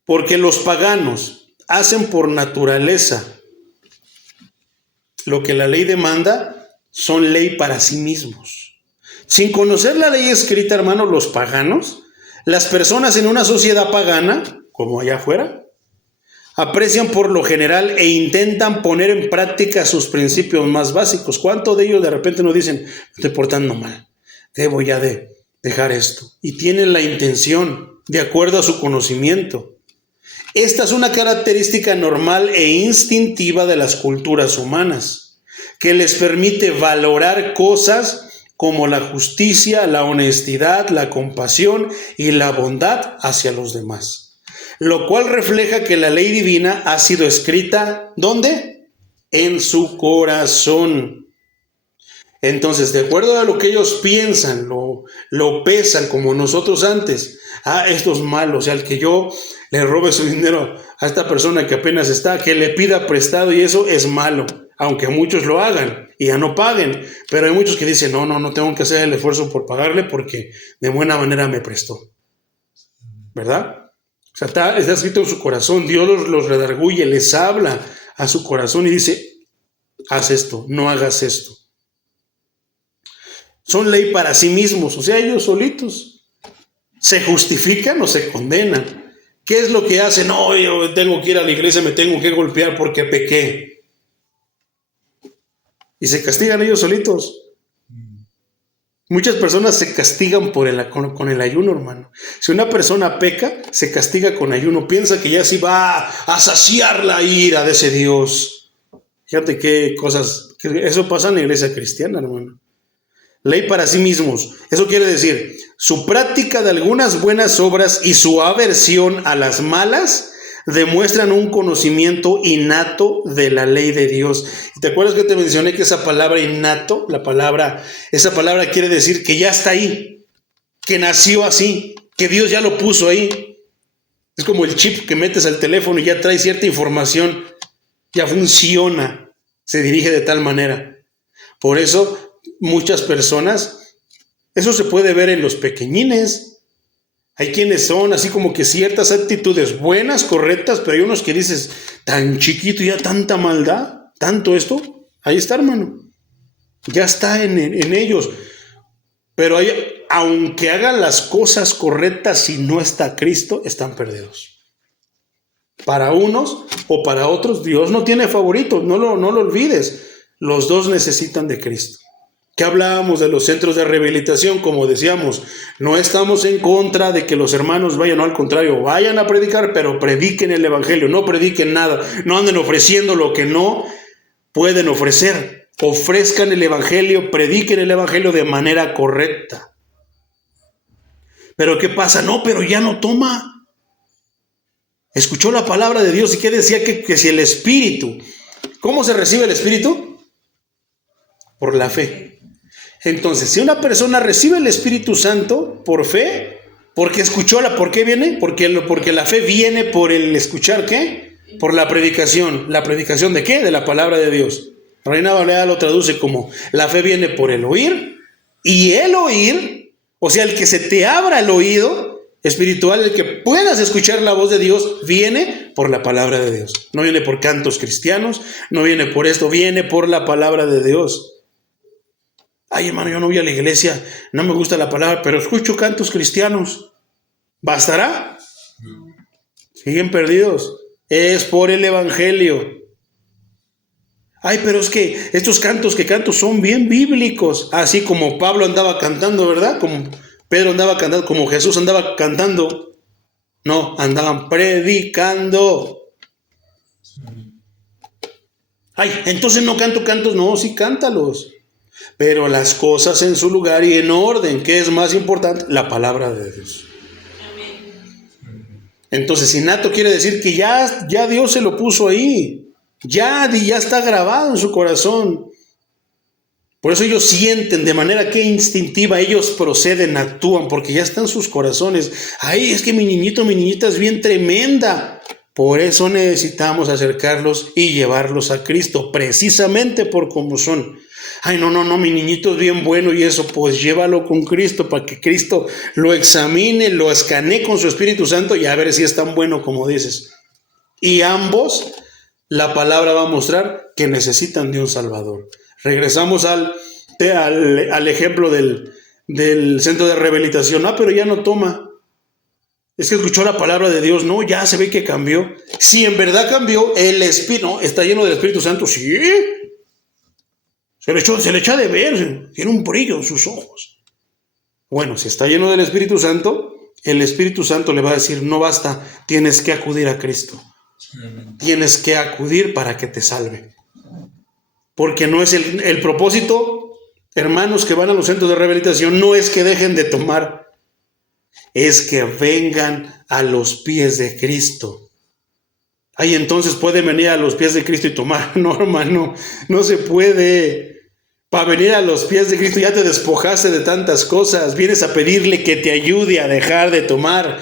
Porque los paganos hacen por naturaleza lo que la ley demanda, son ley para sí mismos. Sin conocer la ley escrita, hermanos, los paganos, las personas en una sociedad pagana, como allá afuera, aprecian por lo general e intentan poner en práctica sus principios más básicos. ¿Cuántos de ellos de repente nos dicen, me estoy portando mal, debo ya de dejar esto? Y tienen la intención de acuerdo a su conocimiento. Esta es una característica normal e instintiva de las culturas humanas, que les permite valorar cosas como la justicia, la honestidad, la compasión y la bondad hacia los demás. Lo cual refleja que la ley divina ha sido escrita, ¿dónde? En su corazón. Entonces, de acuerdo a lo que ellos piensan, lo pesan como nosotros antes. Esto es malo, o sea, el que yo le robe su dinero a esta persona que apenas está, que le pida prestado, y eso es malo, aunque muchos lo hagan y ya no paguen. Pero hay muchos que dicen, no tengo que hacer el esfuerzo por pagarle porque de buena manera me prestó. ¿Verdad? O sea, está escrito en su corazón. Dios los redarguye, les habla a su corazón y dice, haz esto, no hagas esto. Son ley para sí mismos, o sea, ellos solitos. ¿Se justifican o se condenan? ¿Qué es lo que hacen? No, yo tengo que ir a la iglesia, me tengo que golpear porque pequé. Y se castigan ellos solitos. Muchas personas se castigan con el ayuno, hermano. Si una persona peca, se castiga con ayuno. Piensa que ya sí va a saciar la ira de ese Dios. Fíjate qué cosas. Eso pasa en la iglesia cristiana, hermano. Ley para sí mismos. Eso quiere decir, su práctica de algunas buenas obras y su aversión a las malas demuestran un conocimiento innato de la ley de Dios. ¿Y te acuerdas que te mencioné que esa palabra innato, esa palabra quiere decir que ya está ahí, que nació así, que Dios ya lo puso ahí? Es como el chip que metes al teléfono y ya trae cierta información, ya funciona, se dirige de tal manera. Por eso muchas personas, eso se puede ver en los pequeñines. Hay quienes son así como que ciertas actitudes buenas, correctas, pero hay unos que dices, tan chiquito y ya tanta maldad, tanto esto. Ahí está, hermano. Ya está en ellos. Pero aunque hagan las cosas correctas y no está Cristo, están perdidos. Para unos o para otros, Dios no tiene favoritos, no lo olvides. Los dos necesitan de Cristo. ¿Qué hablábamos de los centros de rehabilitación? Como decíamos, no estamos en contra de que los hermanos vayan, no, al contrario, vayan a predicar, pero prediquen el evangelio, no prediquen nada, no anden ofreciendo lo que no pueden ofrecer. Ofrezcan el evangelio, prediquen el evangelio de manera correcta. Pero ¿qué pasa? No, pero ya no toma. Escuchó la palabra de Dios y ¿qué decía? Que si el Espíritu, ¿cómo se recibe el Espíritu? Por la fe. Entonces, si una persona recibe el Espíritu Santo por fe, porque escuchó ¿por qué viene? Porque la fe viene por el escuchar, ¿qué? Por la predicación. ¿La predicación de qué? De la palabra de Dios. Reina Valera lo traduce como, la fe viene por el oír, y el oír, o sea, el que se te abra el oído espiritual, el que puedas escuchar la voz de Dios, viene por la palabra de Dios. No viene por cantos cristianos, no viene por esto, viene por la palabra de Dios. Ay, hermano, yo no voy a la iglesia, no me gusta la palabra, pero escucho cantos cristianos. ¿Bastará? Siguen perdidos. Es por el evangelio. Ay, pero es que estos cantos que canto son bien bíblicos. Así como Pablo andaba cantando, ¿verdad? Como Pedro andaba cantando, como Jesús andaba cantando. No, andaban predicando. Ay, entonces no canto cantos. No, sí cántalos. Pero las cosas en su lugar y en orden. ¿Qué es más importante? La palabra de Dios. Entonces, innato quiere decir que ya Dios se lo puso ahí. Ya está grabado en su corazón. Por eso ellos sienten de manera que instintiva, ellos proceden, actúan, porque ya está en sus corazones. Ay, es que mi niñito, mi niñita es bien tremenda. Por eso necesitamos acercarlos y llevarlos a Cristo, precisamente por cómo son. Ay, no, mi niñito es bien bueno y eso, pues llévalo con Cristo para que Cristo lo examine, lo escanee con su Espíritu Santo y a ver si es tan bueno como dices. Y ambos, la palabra va a mostrar que necesitan de un Salvador. Regresamos al ejemplo del centro de rehabilitación. Pero ya no toma. Es que escuchó la palabra de Dios. No, ya se ve que cambió. Si en verdad cambió, el Espíritu, ¿está lleno del Espíritu Santo? Sí. Se le echa de ver. Tiene un brillo en sus ojos. Bueno, si está lleno del Espíritu Santo, el Espíritu Santo le va a decir, no basta, tienes que acudir a Cristo. Tienes que acudir para que te salve. Porque no es el propósito, hermanos que van a los centros de rehabilitación, no es que dejen de tomar, es que vengan a los pies de Cristo. Ahí entonces pueden venir a los pies de Cristo y tomar. No, hermano, no se puede. Para venir a los pies de Cristo ya te despojaste de tantas cosas, vienes a pedirle que te ayude a dejar de tomar.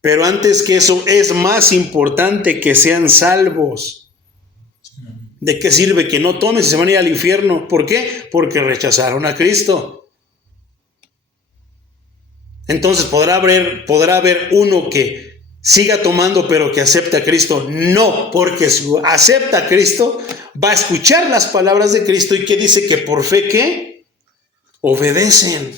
Pero antes que eso, es más importante que sean salvos. ¿De qué sirve que no tomen si se van a ir al infierno? ¿Por qué? Porque rechazaron a Cristo. Entonces, ¿podrá haber uno que siga tomando pero que acepte a Cristo? No, porque si acepta a Cristo, va a escuchar las palabras de Cristo y que dice que por fe, ¿qué? Obedecen.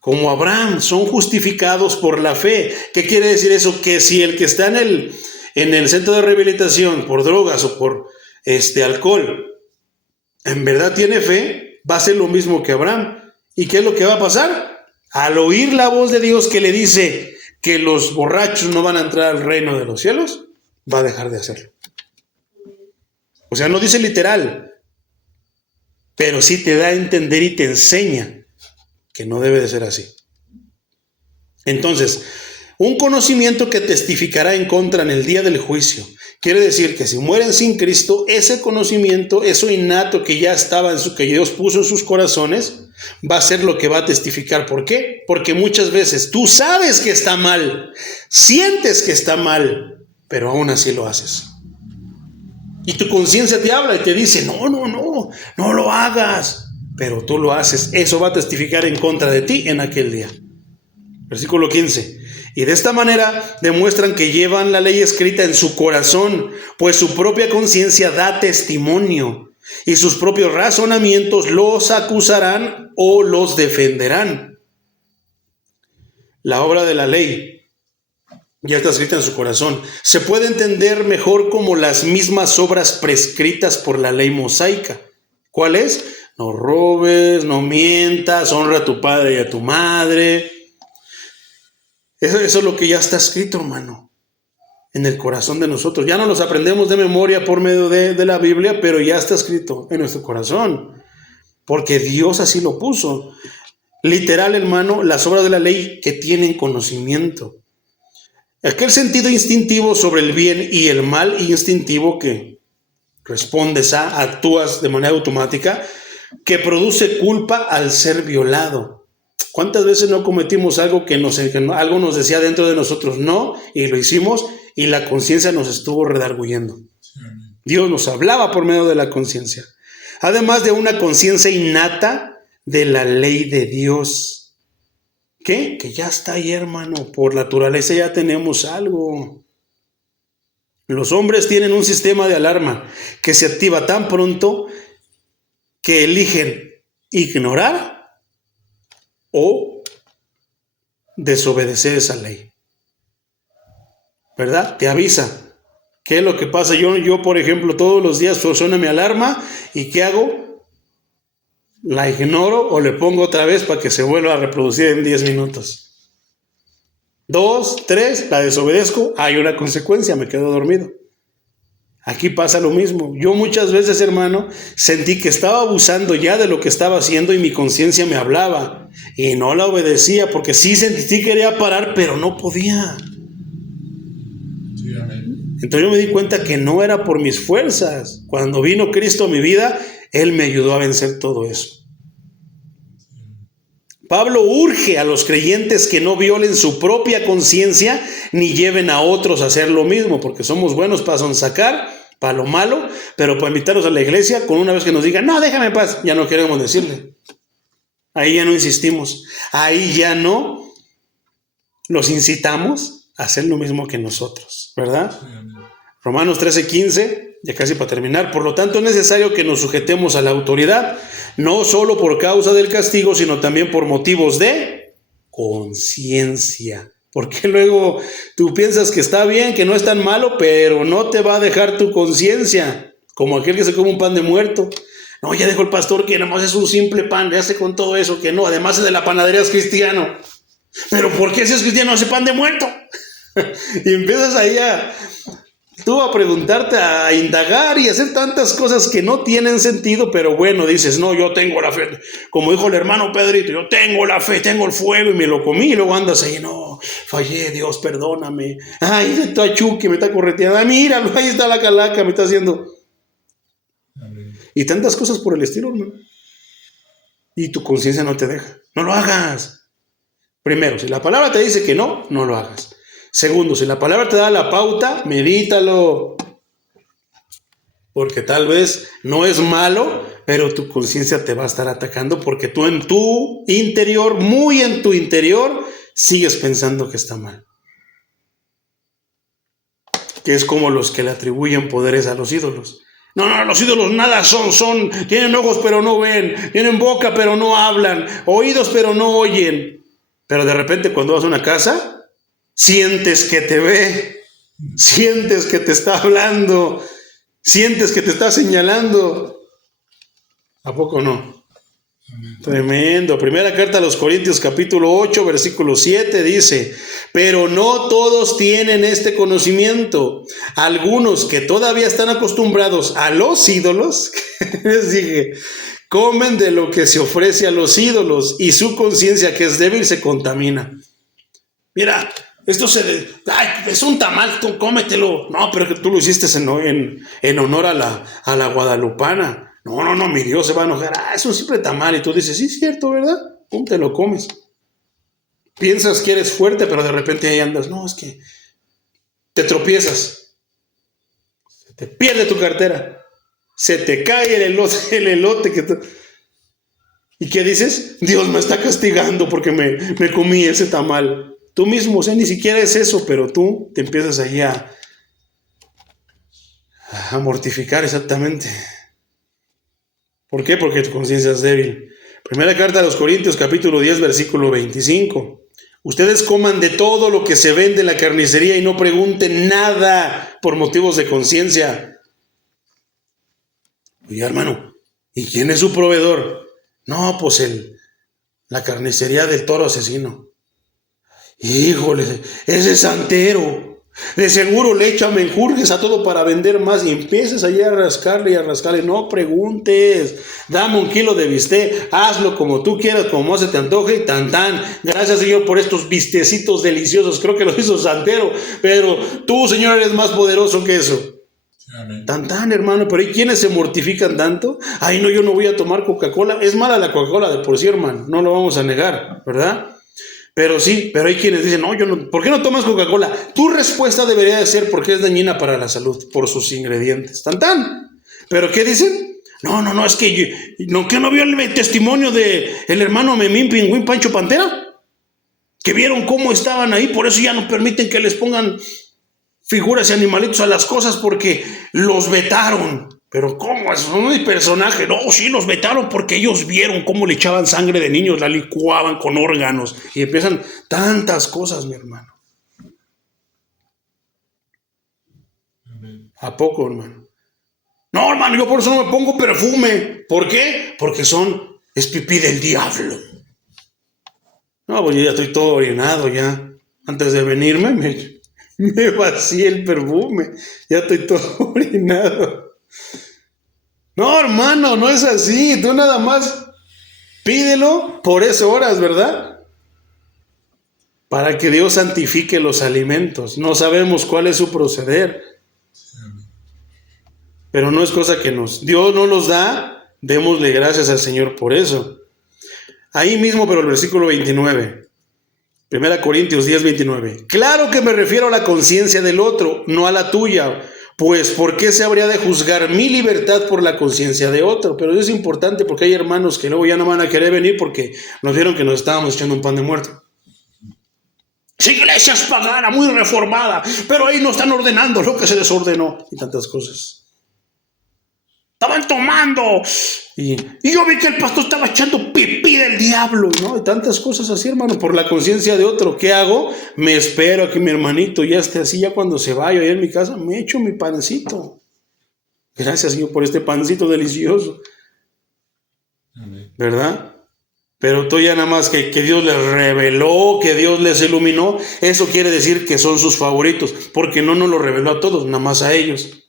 Como Abraham, son justificados por la fe. ¿Qué quiere decir eso? Que si el que está en el centro de rehabilitación por drogas o por alcohol, en verdad tiene fe, va a ser lo mismo que Abraham. ¿Y qué es lo que va a pasar? Al oír la voz de Dios que le dice que los borrachos no van a entrar al reino de los cielos, va a dejar de hacerlo. O sea, no dice literal, pero sí te da a entender y te enseña que no debe de ser así. Entonces, un conocimiento que testificará en contra en el día del juicio. Quiere decir que si mueren sin Cristo, ese conocimiento, eso innato que ya estaba que Dios puso en sus corazones, va a ser lo que va a testificar. ¿Por qué? Porque muchas veces tú sabes que está mal, sientes que está mal, pero aún así lo haces. Y tu conciencia te habla y te dice, no lo hagas, pero tú lo haces. Eso va a testificar en contra de ti en aquel día. Versículo 15. Y de esta manera demuestran que llevan la ley escrita en su corazón, pues su propia conciencia da testimonio y sus propios razonamientos los acusarán o los defenderán. La obra de la ley ya está escrita en su corazón. Se puede entender mejor como las mismas obras prescritas por la ley mosaica. ¿Cuál es? No robes, no mientas, honra a tu padre y a tu madre. Eso es lo que ya está escrito, hermano, en el corazón de nosotros. Ya no los aprendemos de memoria por medio de la Biblia, pero ya está escrito en nuestro corazón, porque Dios así lo puso. Literal, hermano, las obras de la ley que tienen conocimiento. Aquel sentido instintivo sobre el bien y el mal instintivo que respondes actúas de manera automática, que produce culpa al ser violado. ¿Cuántas veces no cometimos algo que algo nos decía dentro de nosotros no, y lo hicimos, y la conciencia nos estuvo redarguyendo? Sí. Dios nos hablaba por medio de la conciencia. Además de una conciencia innata de la ley de Dios. ¿Qué? Que ya está ahí, hermano. Por naturaleza ya tenemos algo. Los hombres tienen un sistema de alarma que se activa tan pronto que eligen ignorar o desobedecer esa ley, ¿verdad? Te avisa. ¿Qué es lo que pasa? Yo, por ejemplo, todos los días suena mi alarma y ¿qué hago? La ignoro o le pongo otra vez para que se vuelva a reproducir en 10 minutos. 2, 3, la desobedezco, hay una consecuencia, me quedo dormido. Aquí pasa lo mismo. Yo muchas veces, hermano, sentí que estaba abusando ya de lo que estaba haciendo y mi conciencia me hablaba y no la obedecía porque sí quería parar, pero no podía. Sí, amén. Entonces yo me di cuenta que no era por mis fuerzas. Cuando vino Cristo a mi vida, Él me ayudó a vencer todo eso. Pablo urge a los creyentes que no violen su propia conciencia ni lleven a otros a hacer lo mismo, porque somos buenos para sonsacar, para lo malo, pero para invitarlos a la iglesia, con una vez que nos digan, no, déjame en paz, ya no queremos decirle. Ahí ya no insistimos, ahí ya no los incitamos a hacer lo mismo que nosotros, ¿verdad? Romanos 13:15, ya casi para terminar. Por lo tanto, es necesario que nos sujetemos a la autoridad, no solo por causa del castigo, sino también por motivos de conciencia. Porque luego tú piensas que está bien, que no es tan malo, pero no te va a dejar tu conciencia, como aquel que se come un pan de muerto. No, ya dejó el pastor que nada más es un simple pan, ya hace con todo eso, que no, además de la panadería es cristiano. Pero ¿por qué si es cristiano hace pan de muerto? Y empiezas ahí tú a preguntarte, a indagar y hacer tantas cosas que no tienen sentido, pero bueno, dices, no, yo tengo la fe. Como dijo el hermano Pedrito, yo tengo la fe, tengo el fuego y me lo comí, y luego andas ahí, no, fallé, Dios, perdóname. Ay, está Chucky, me está correteando. Ay, míralo, ahí está la calaca, me está haciendo. Amén. Y tantas cosas por el estilo, hermano. Y tu conciencia no te deja. No lo hagas. Primero, si la palabra te dice que no, no lo hagas. Segundo, si la palabra te da la pauta, medítalo. Porque tal vez no es malo, pero tu conciencia te va a estar atacando porque tú en tu interior, muy en tu interior, sigues pensando que está mal. Que es como los que le atribuyen poderes a los ídolos. No, los ídolos nada son, tienen ojos pero no ven, tienen boca pero no hablan, oídos pero no oyen. Pero de repente cuando vas a una casa, sientes que te ve, sientes que te está hablando, sientes que te está señalando. ¿A poco no? Tremendo. Primera carta a los Corintios, capítulo 8, versículo 7 dice, pero no todos tienen este conocimiento. Algunos que todavía están acostumbrados a los ídolos, les dije, comen de lo que se ofrece a los ídolos y su conciencia, que es débil, se contamina. Mira, esto es un tamal, tú cómetelo. No, pero que tú lo hiciste en honor a la guadalupana. No, mi Dios se va a enojar. Es un simple tamal. Y tú dices, sí, es cierto, ¿verdad? ¿Cómo te lo comes? Piensas que eres fuerte, pero de repente ahí andas. No, es que te tropiezas. Se te pierde tu cartera. Se te cae el elote ¿Y qué dices? Dios me está castigando porque me comí ese tamal. Tú mismo, o sea, ni siquiera es eso, pero tú te empiezas ahí a mortificar exactamente. ¿Por qué? Porque tu conciencia es débil. Primera carta a los Corintios, capítulo 10, versículo 25. Ustedes coman de todo lo que se vende en la carnicería y no pregunten nada por motivos de conciencia. Oye, hermano, ¿y quién es su proveedor? No, pues la carnicería del toro asesino. Híjole, ese santero. De seguro le echa menjurjes a todo para vender más y empiezas allá a rascarle. No preguntes. Dame 1 kilo de bistec. Hazlo como tú quieras, como se te antoje y tan. Gracias, Señor, por estos bistecitos deliciosos. Creo que lo hizo santero, pero tú, Señor, eres más poderoso que eso. Amén. Tan, hermano, pero ¿hay quienes se mortifican tanto? Ay, no, yo no voy a tomar Coca-Cola. Es mala la Coca-Cola de por sí, hermano. No lo vamos a negar, ¿verdad? Pero sí, pero hay quienes dicen, no, ¿por qué no tomas Coca-Cola? Tu respuesta debería de ser porque es dañina para la salud, por sus ingredientes. ¿Pero qué dicen? No, es que ¿que no vio el testimonio de el hermano Memín Pingüín Pancho Pantera? Que vieron cómo estaban ahí, por eso ya no permiten que les pongan figuras y animalitos a las cosas porque los vetaron. Pero ¿cómo? Eso no es personaje. No, sí, los vetaron porque ellos vieron cómo le echaban sangre de niños, la licuaban con órganos y empiezan tantas cosas, mi hermano. ¿A poco, hermano? No, hermano, yo por eso no me pongo perfume. ¿Por qué? Porque es pipí del diablo. No, pues yo ya estoy todo orinado ya. Antes de venirme me vacié el perfume. Ya estoy todo orinado. No, hermano, no es así. Tú nada más pídelo por esas horas, ¿verdad? Para que Dios santifique los alimentos. No sabemos cuál es su proceder. Pero no es cosa que Dios no los da, démosle gracias al Señor por eso. Ahí mismo, pero el versículo 29. 1 Corintios 10, 29. Claro que me refiero a la conciencia del otro, no a la tuya. Pues, ¿por qué se habría de juzgar mi libertad por la conciencia de otro? Pero eso es importante porque hay hermanos que luego ya no van a querer venir porque nos vieron que nos estábamos echando un pan de muerto. Esa iglesia es pagana, muy reformada, pero ahí no están ordenando lo que se desordenó y tantas cosas. Estaban tomando y yo vi que el pastor estaba echando pipí del diablo, ¿no? Y tantas cosas así, hermano, por la conciencia de otro. ¿Qué hago? Me espero a que mi hermanito ya esté así, ya cuando se vaya ahí en mi casa, me echo mi pancito. Gracias, Señor, por este pancito delicioso. Amén. ¿Verdad? Pero tú ya nada más que Dios les reveló, que Dios les iluminó, eso quiere decir que son sus favoritos, porque no nos lo reveló a todos, nada más a ellos.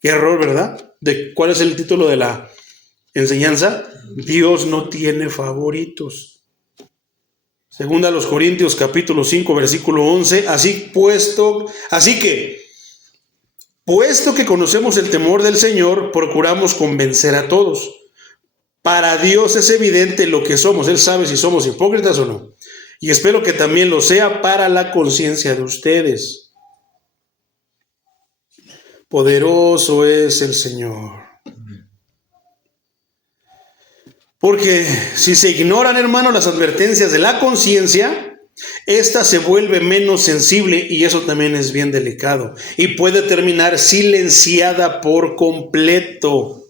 Qué error, ¿verdad? ¿Cuál es el título de la enseñanza? Dios no tiene favoritos. Segunda a los Corintios capítulo 5 versículo 11. Puesto que conocemos el temor del Señor, procuramos convencer a todos. Para Dios es evidente lo que somos. Él sabe si somos hipócritas o no. Y espero que también lo sea para la conciencia de ustedes. Poderoso es el Señor. Porque si se ignoran, hermanos, las advertencias de la conciencia, ésta se vuelve menos sensible y eso también es bien delicado. Y puede terminar silenciada por completo.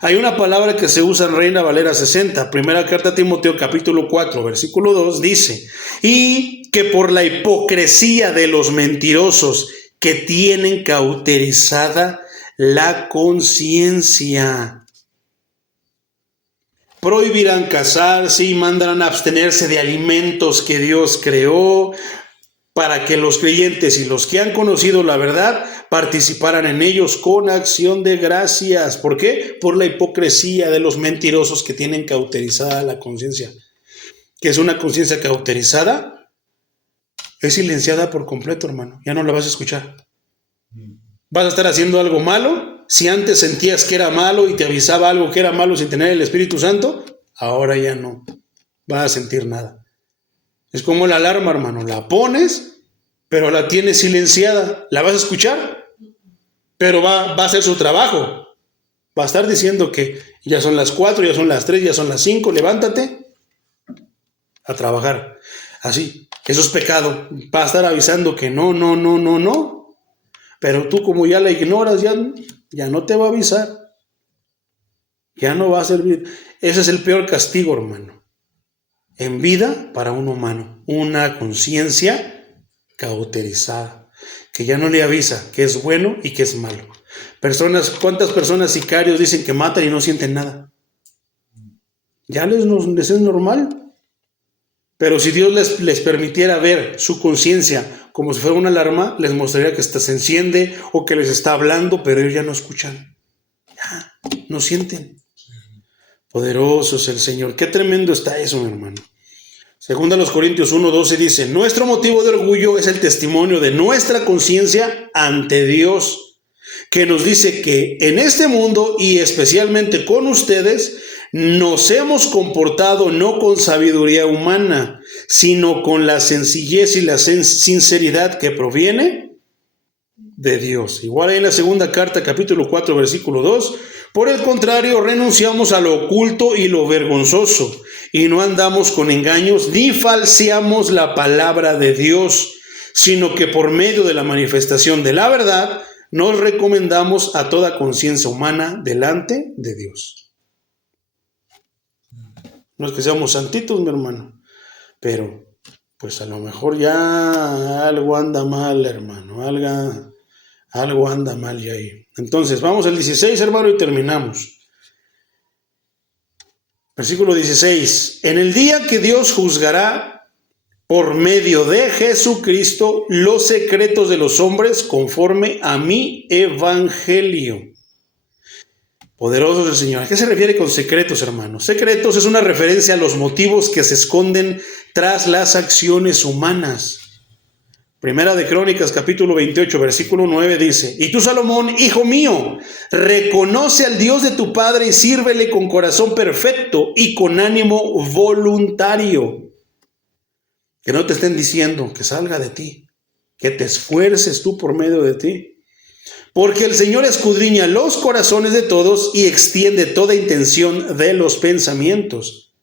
Hay una palabra que se usa en Reina Valera 60, primera carta a Timoteo capítulo 4, versículo 2, dice, y que por la hipocresía de los mentirosos que tienen cauterizada la conciencia. Prohibirán casarse y mandarán a abstenerse de alimentos que Dios creó para que los creyentes y los que han conocido la verdad participaran en ellos con acción de gracias. ¿Por qué? Por la hipocresía de los mentirosos que tienen cauterizada la conciencia. ¿Qué es una conciencia cauterizada? Es silenciada por completo, hermano. Ya no la vas a escuchar. ¿Vas a estar haciendo algo malo? Si antes sentías que era malo y te avisaba algo que era malo sin tener el Espíritu Santo, ahora ya no vas a sentir nada. Es como la alarma, hermano. La pones, pero la tienes silenciada. ¿La vas a escuchar? Pero va a hacer su trabajo. Va a estar diciendo que ya son las 4, ya son las 3, ya son las 5, levántate a trabajar. Así. Eso es pecado. Va a estar avisando que no. Pero tú como ya la ignoras, ya no te va a avisar. Ya no va a servir. Ese es el peor castigo, hermano. En vida para un humano. Una conciencia cauterizada. Que ya no le avisa que es bueno y que es malo. ¿Cuántas personas sicarios dicen que matan y no sienten nada? Ya les es normal. Pero si Dios les permitiera ver su conciencia como si fuera una alarma, les mostraría que se enciende o que les está hablando, pero ellos ya no escuchan. Ya, no sienten. Poderoso es el Señor. Qué tremendo está eso, mi hermano. Segunda a los Corintios 1:12 dice, nuestro motivo de orgullo es el testimonio de nuestra conciencia ante Dios, que nos dice que en este mundo y especialmente con ustedes, nos hemos comportado no con sabiduría humana, sino con la sencillez y la sinceridad que proviene de Dios. Igual ahí en la segunda carta, capítulo 4, versículo 2, por el contrario, renunciamos a lo oculto y lo vergonzoso, y no andamos con engaños, ni falseamos la palabra de Dios, sino que por medio de la manifestación de la verdad, nos recomendamos a toda conciencia humana delante de Dios. No es que seamos santitos, mi hermano, pero pues a lo mejor ya algo anda mal, hermano, algo anda mal ya ahí. Entonces, vamos al 16, hermano, y terminamos. Versículo 16. En el día que Dios juzgará por medio de Jesucristo los secretos de los hombres conforme a mi evangelio. Poderoso es el Señor. ¿A qué se refiere con secretos, hermanos? Secretos es una referencia a los motivos que se esconden tras las acciones humanas. Primera de Crónicas, capítulo 28, versículo 9 dice: y tú, Salomón, hijo mío, reconoce al Dios de tu padre y sírvele con corazón perfecto y con ánimo voluntario. Que no te estén diciendo que salga de ti, que te esfuerces tú por medio de ti. Porque el Señor escudriña los corazones de todos y extiende toda intención de los pensamientos.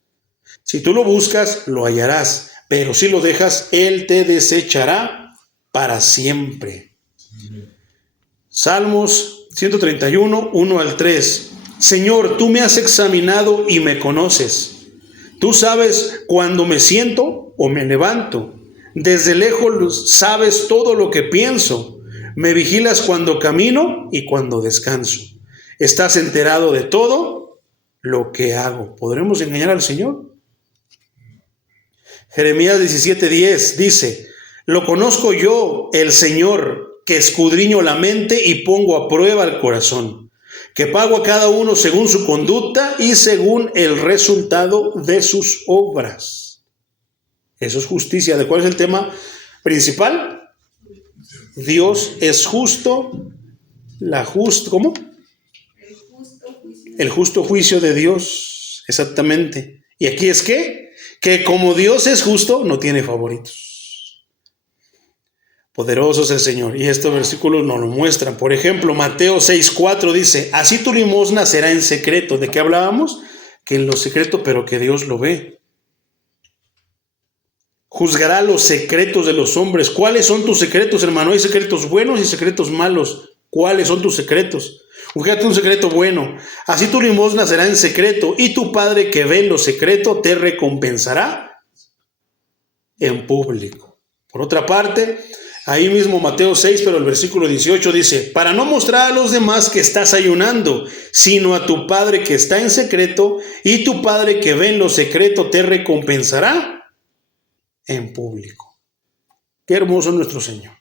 Si tú lo buscas, lo hallarás, pero si lo dejas, Él te desechará para siempre. Salmos 131, 1 al 3. Señor, tú me has examinado y me conoces. Tú sabes cuando me siento o me levanto. Desde lejos sabes todo lo que pienso. Me vigilas cuando camino y cuando descanso. Estás enterado de todo lo que hago. ¿Podremos engañar al Señor? Jeremías 17:10 dice: lo conozco yo, el Señor, que escudriño la mente y pongo a prueba el corazón, que pago a cada uno según su conducta y según el resultado de sus obras. Eso es justicia. ¿De cuál es el tema principal? Dios es justo. ¿Cómo? El justo juicio de Dios. Exactamente. Y aquí es que como Dios es justo, no tiene favoritos. Poderoso es el Señor. Y estos versículos nos lo muestran. Por ejemplo, Mateo 6:4 dice: así tu limosna será en secreto. ¿De qué hablábamos? Que en lo secreto, pero que Dios lo ve. Juzgará los secretos de los hombres. ¿Cuáles son tus secretos, hermano? Hay secretos buenos y secretos malos. ¿Cuáles son tus secretos? Búscate un secreto bueno. Así tu limosna será en secreto, y tu Padre que ve en lo secreto te recompensará en público. Por otra parte, ahí mismo Mateo 6, pero el versículo 18 dice: para no mostrar a los demás que estás ayunando, sino a tu Padre que está en secreto, y tu Padre que ve en lo secreto te recompensará en público. Qué hermoso es nuestro Señor.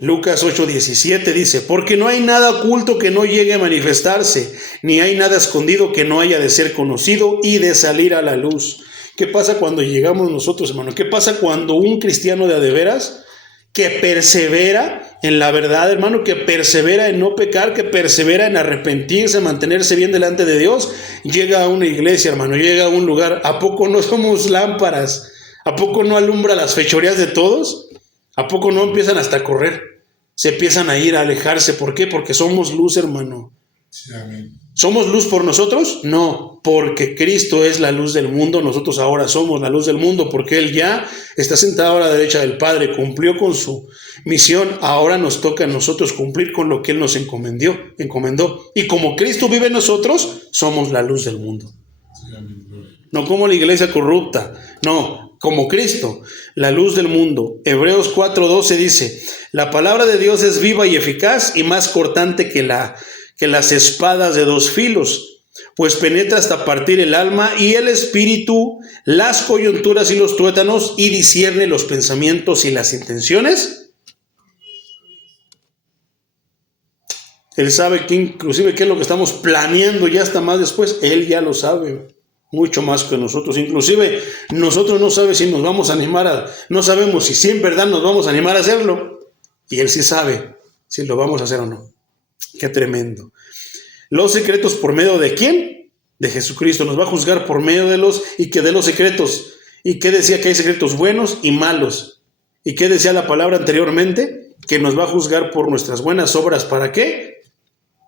Lucas 8:17 dice: porque no hay nada oculto que no llegue a manifestarse, ni hay nada escondido que no haya de ser conocido y de salir a la luz. ¿Qué pasa cuando llegamos nosotros, hermano? ¿Qué pasa cuando un cristiano de veras que persevera en la verdad, hermano, que persevera en no pecar, que persevera en arrepentirse, mantenerse bien delante de Dios, llega a una iglesia, hermano, llega a un lugar? ¿A poco no somos lámparas? ¿A poco no alumbra las fechorías de todos? ¿A poco no empiezan hasta a correr? Se empiezan a ir, a alejarse. ¿Por qué? Porque somos luz, hermano. Sí, amén. ¿Somos luz por nosotros? No, porque Cristo es la luz del mundo. Nosotros ahora somos la luz del mundo, porque Él ya está sentado a la derecha del Padre, cumplió con su misión. Ahora nos toca a nosotros cumplir con lo que Él nos encomendó. Y como Cristo vive en nosotros, somos la luz del mundo. Sí, amén. No como la iglesia corrupta, no, como Cristo, la luz del mundo. Hebreos 4:12 dice: la palabra de Dios es viva y eficaz y más cortante que las espadas de dos filos, pues penetra hasta partir el alma y el espíritu, las coyunturas y los tuétanos, y discierne los pensamientos y las intenciones. Él sabe que inclusive qué es lo que estamos planeando ya hasta más después. Él ya lo sabe, mucho más que nosotros. Inclusive nosotros no sabemos si nos vamos a animar no sabemos si en verdad nos vamos a animar a hacerlo, y Él sí sabe si lo vamos a hacer o no. Qué tremendo. Los secretos, ¿por medio de quién? De Jesucristo. Nos va a juzgar por medio de los secretos. ¿Y qué decía? Que hay secretos buenos y malos. ¿Y qué decía la palabra anteriormente? Que nos va a juzgar por nuestras buenas obras. ¿Para qué?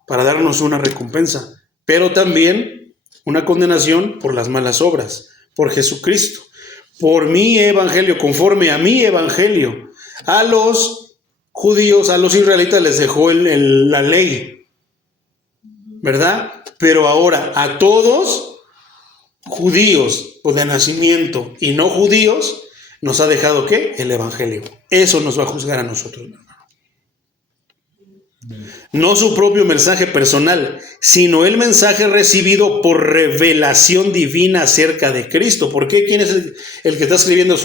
Para darnos una recompensa, pero también una condenación por las malas obras, por Jesucristo, por mi evangelio, conforme a mi evangelio. A los judíos, a los israelitas les dejó la ley, ¿verdad? Pero ahora a todos, judíos de nacimiento y no judíos, nos ha dejado ¿qué? El evangelio. Eso nos va a juzgar a nosotros, hermano. No su propio mensaje personal, sino el mensaje recibido por revelación divina acerca de Cristo. ¿Por qué? ¿Quién es el que está escribiendo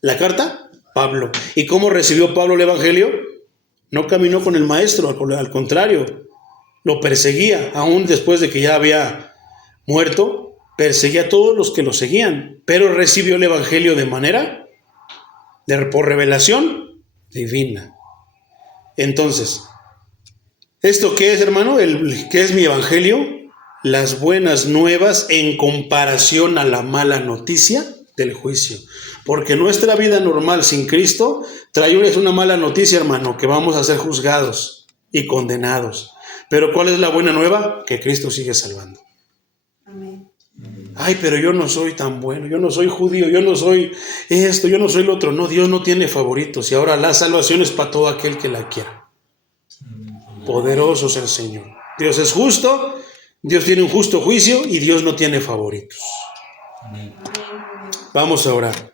la carta? Pablo. ¿Y cómo recibió Pablo el evangelio? No caminó con el maestro, al contrario, lo perseguía, aún después de que ya había muerto, perseguía a todos los que lo seguían, pero recibió el evangelio de manera por revelación divina. Entonces, ¿esto qué es, hermano? ¿Qué es mi evangelio? Las buenas nuevas en comparación a la mala noticia del juicio. Porque nuestra vida normal sin Cristo trae una mala noticia, hermano, que vamos a ser juzgados y condenados. Pero ¿cuál es la buena nueva? Que Cristo sigue salvando. Amén. Ay, pero yo no soy tan bueno, yo no soy judío, yo no soy esto, yo no soy lo otro. No, Dios no tiene favoritos y ahora la salvación es para todo aquel que la quiera. Poderoso es el Señor. Dios es justo, Dios tiene un justo juicio y Dios no tiene favoritos. Vamos a orar.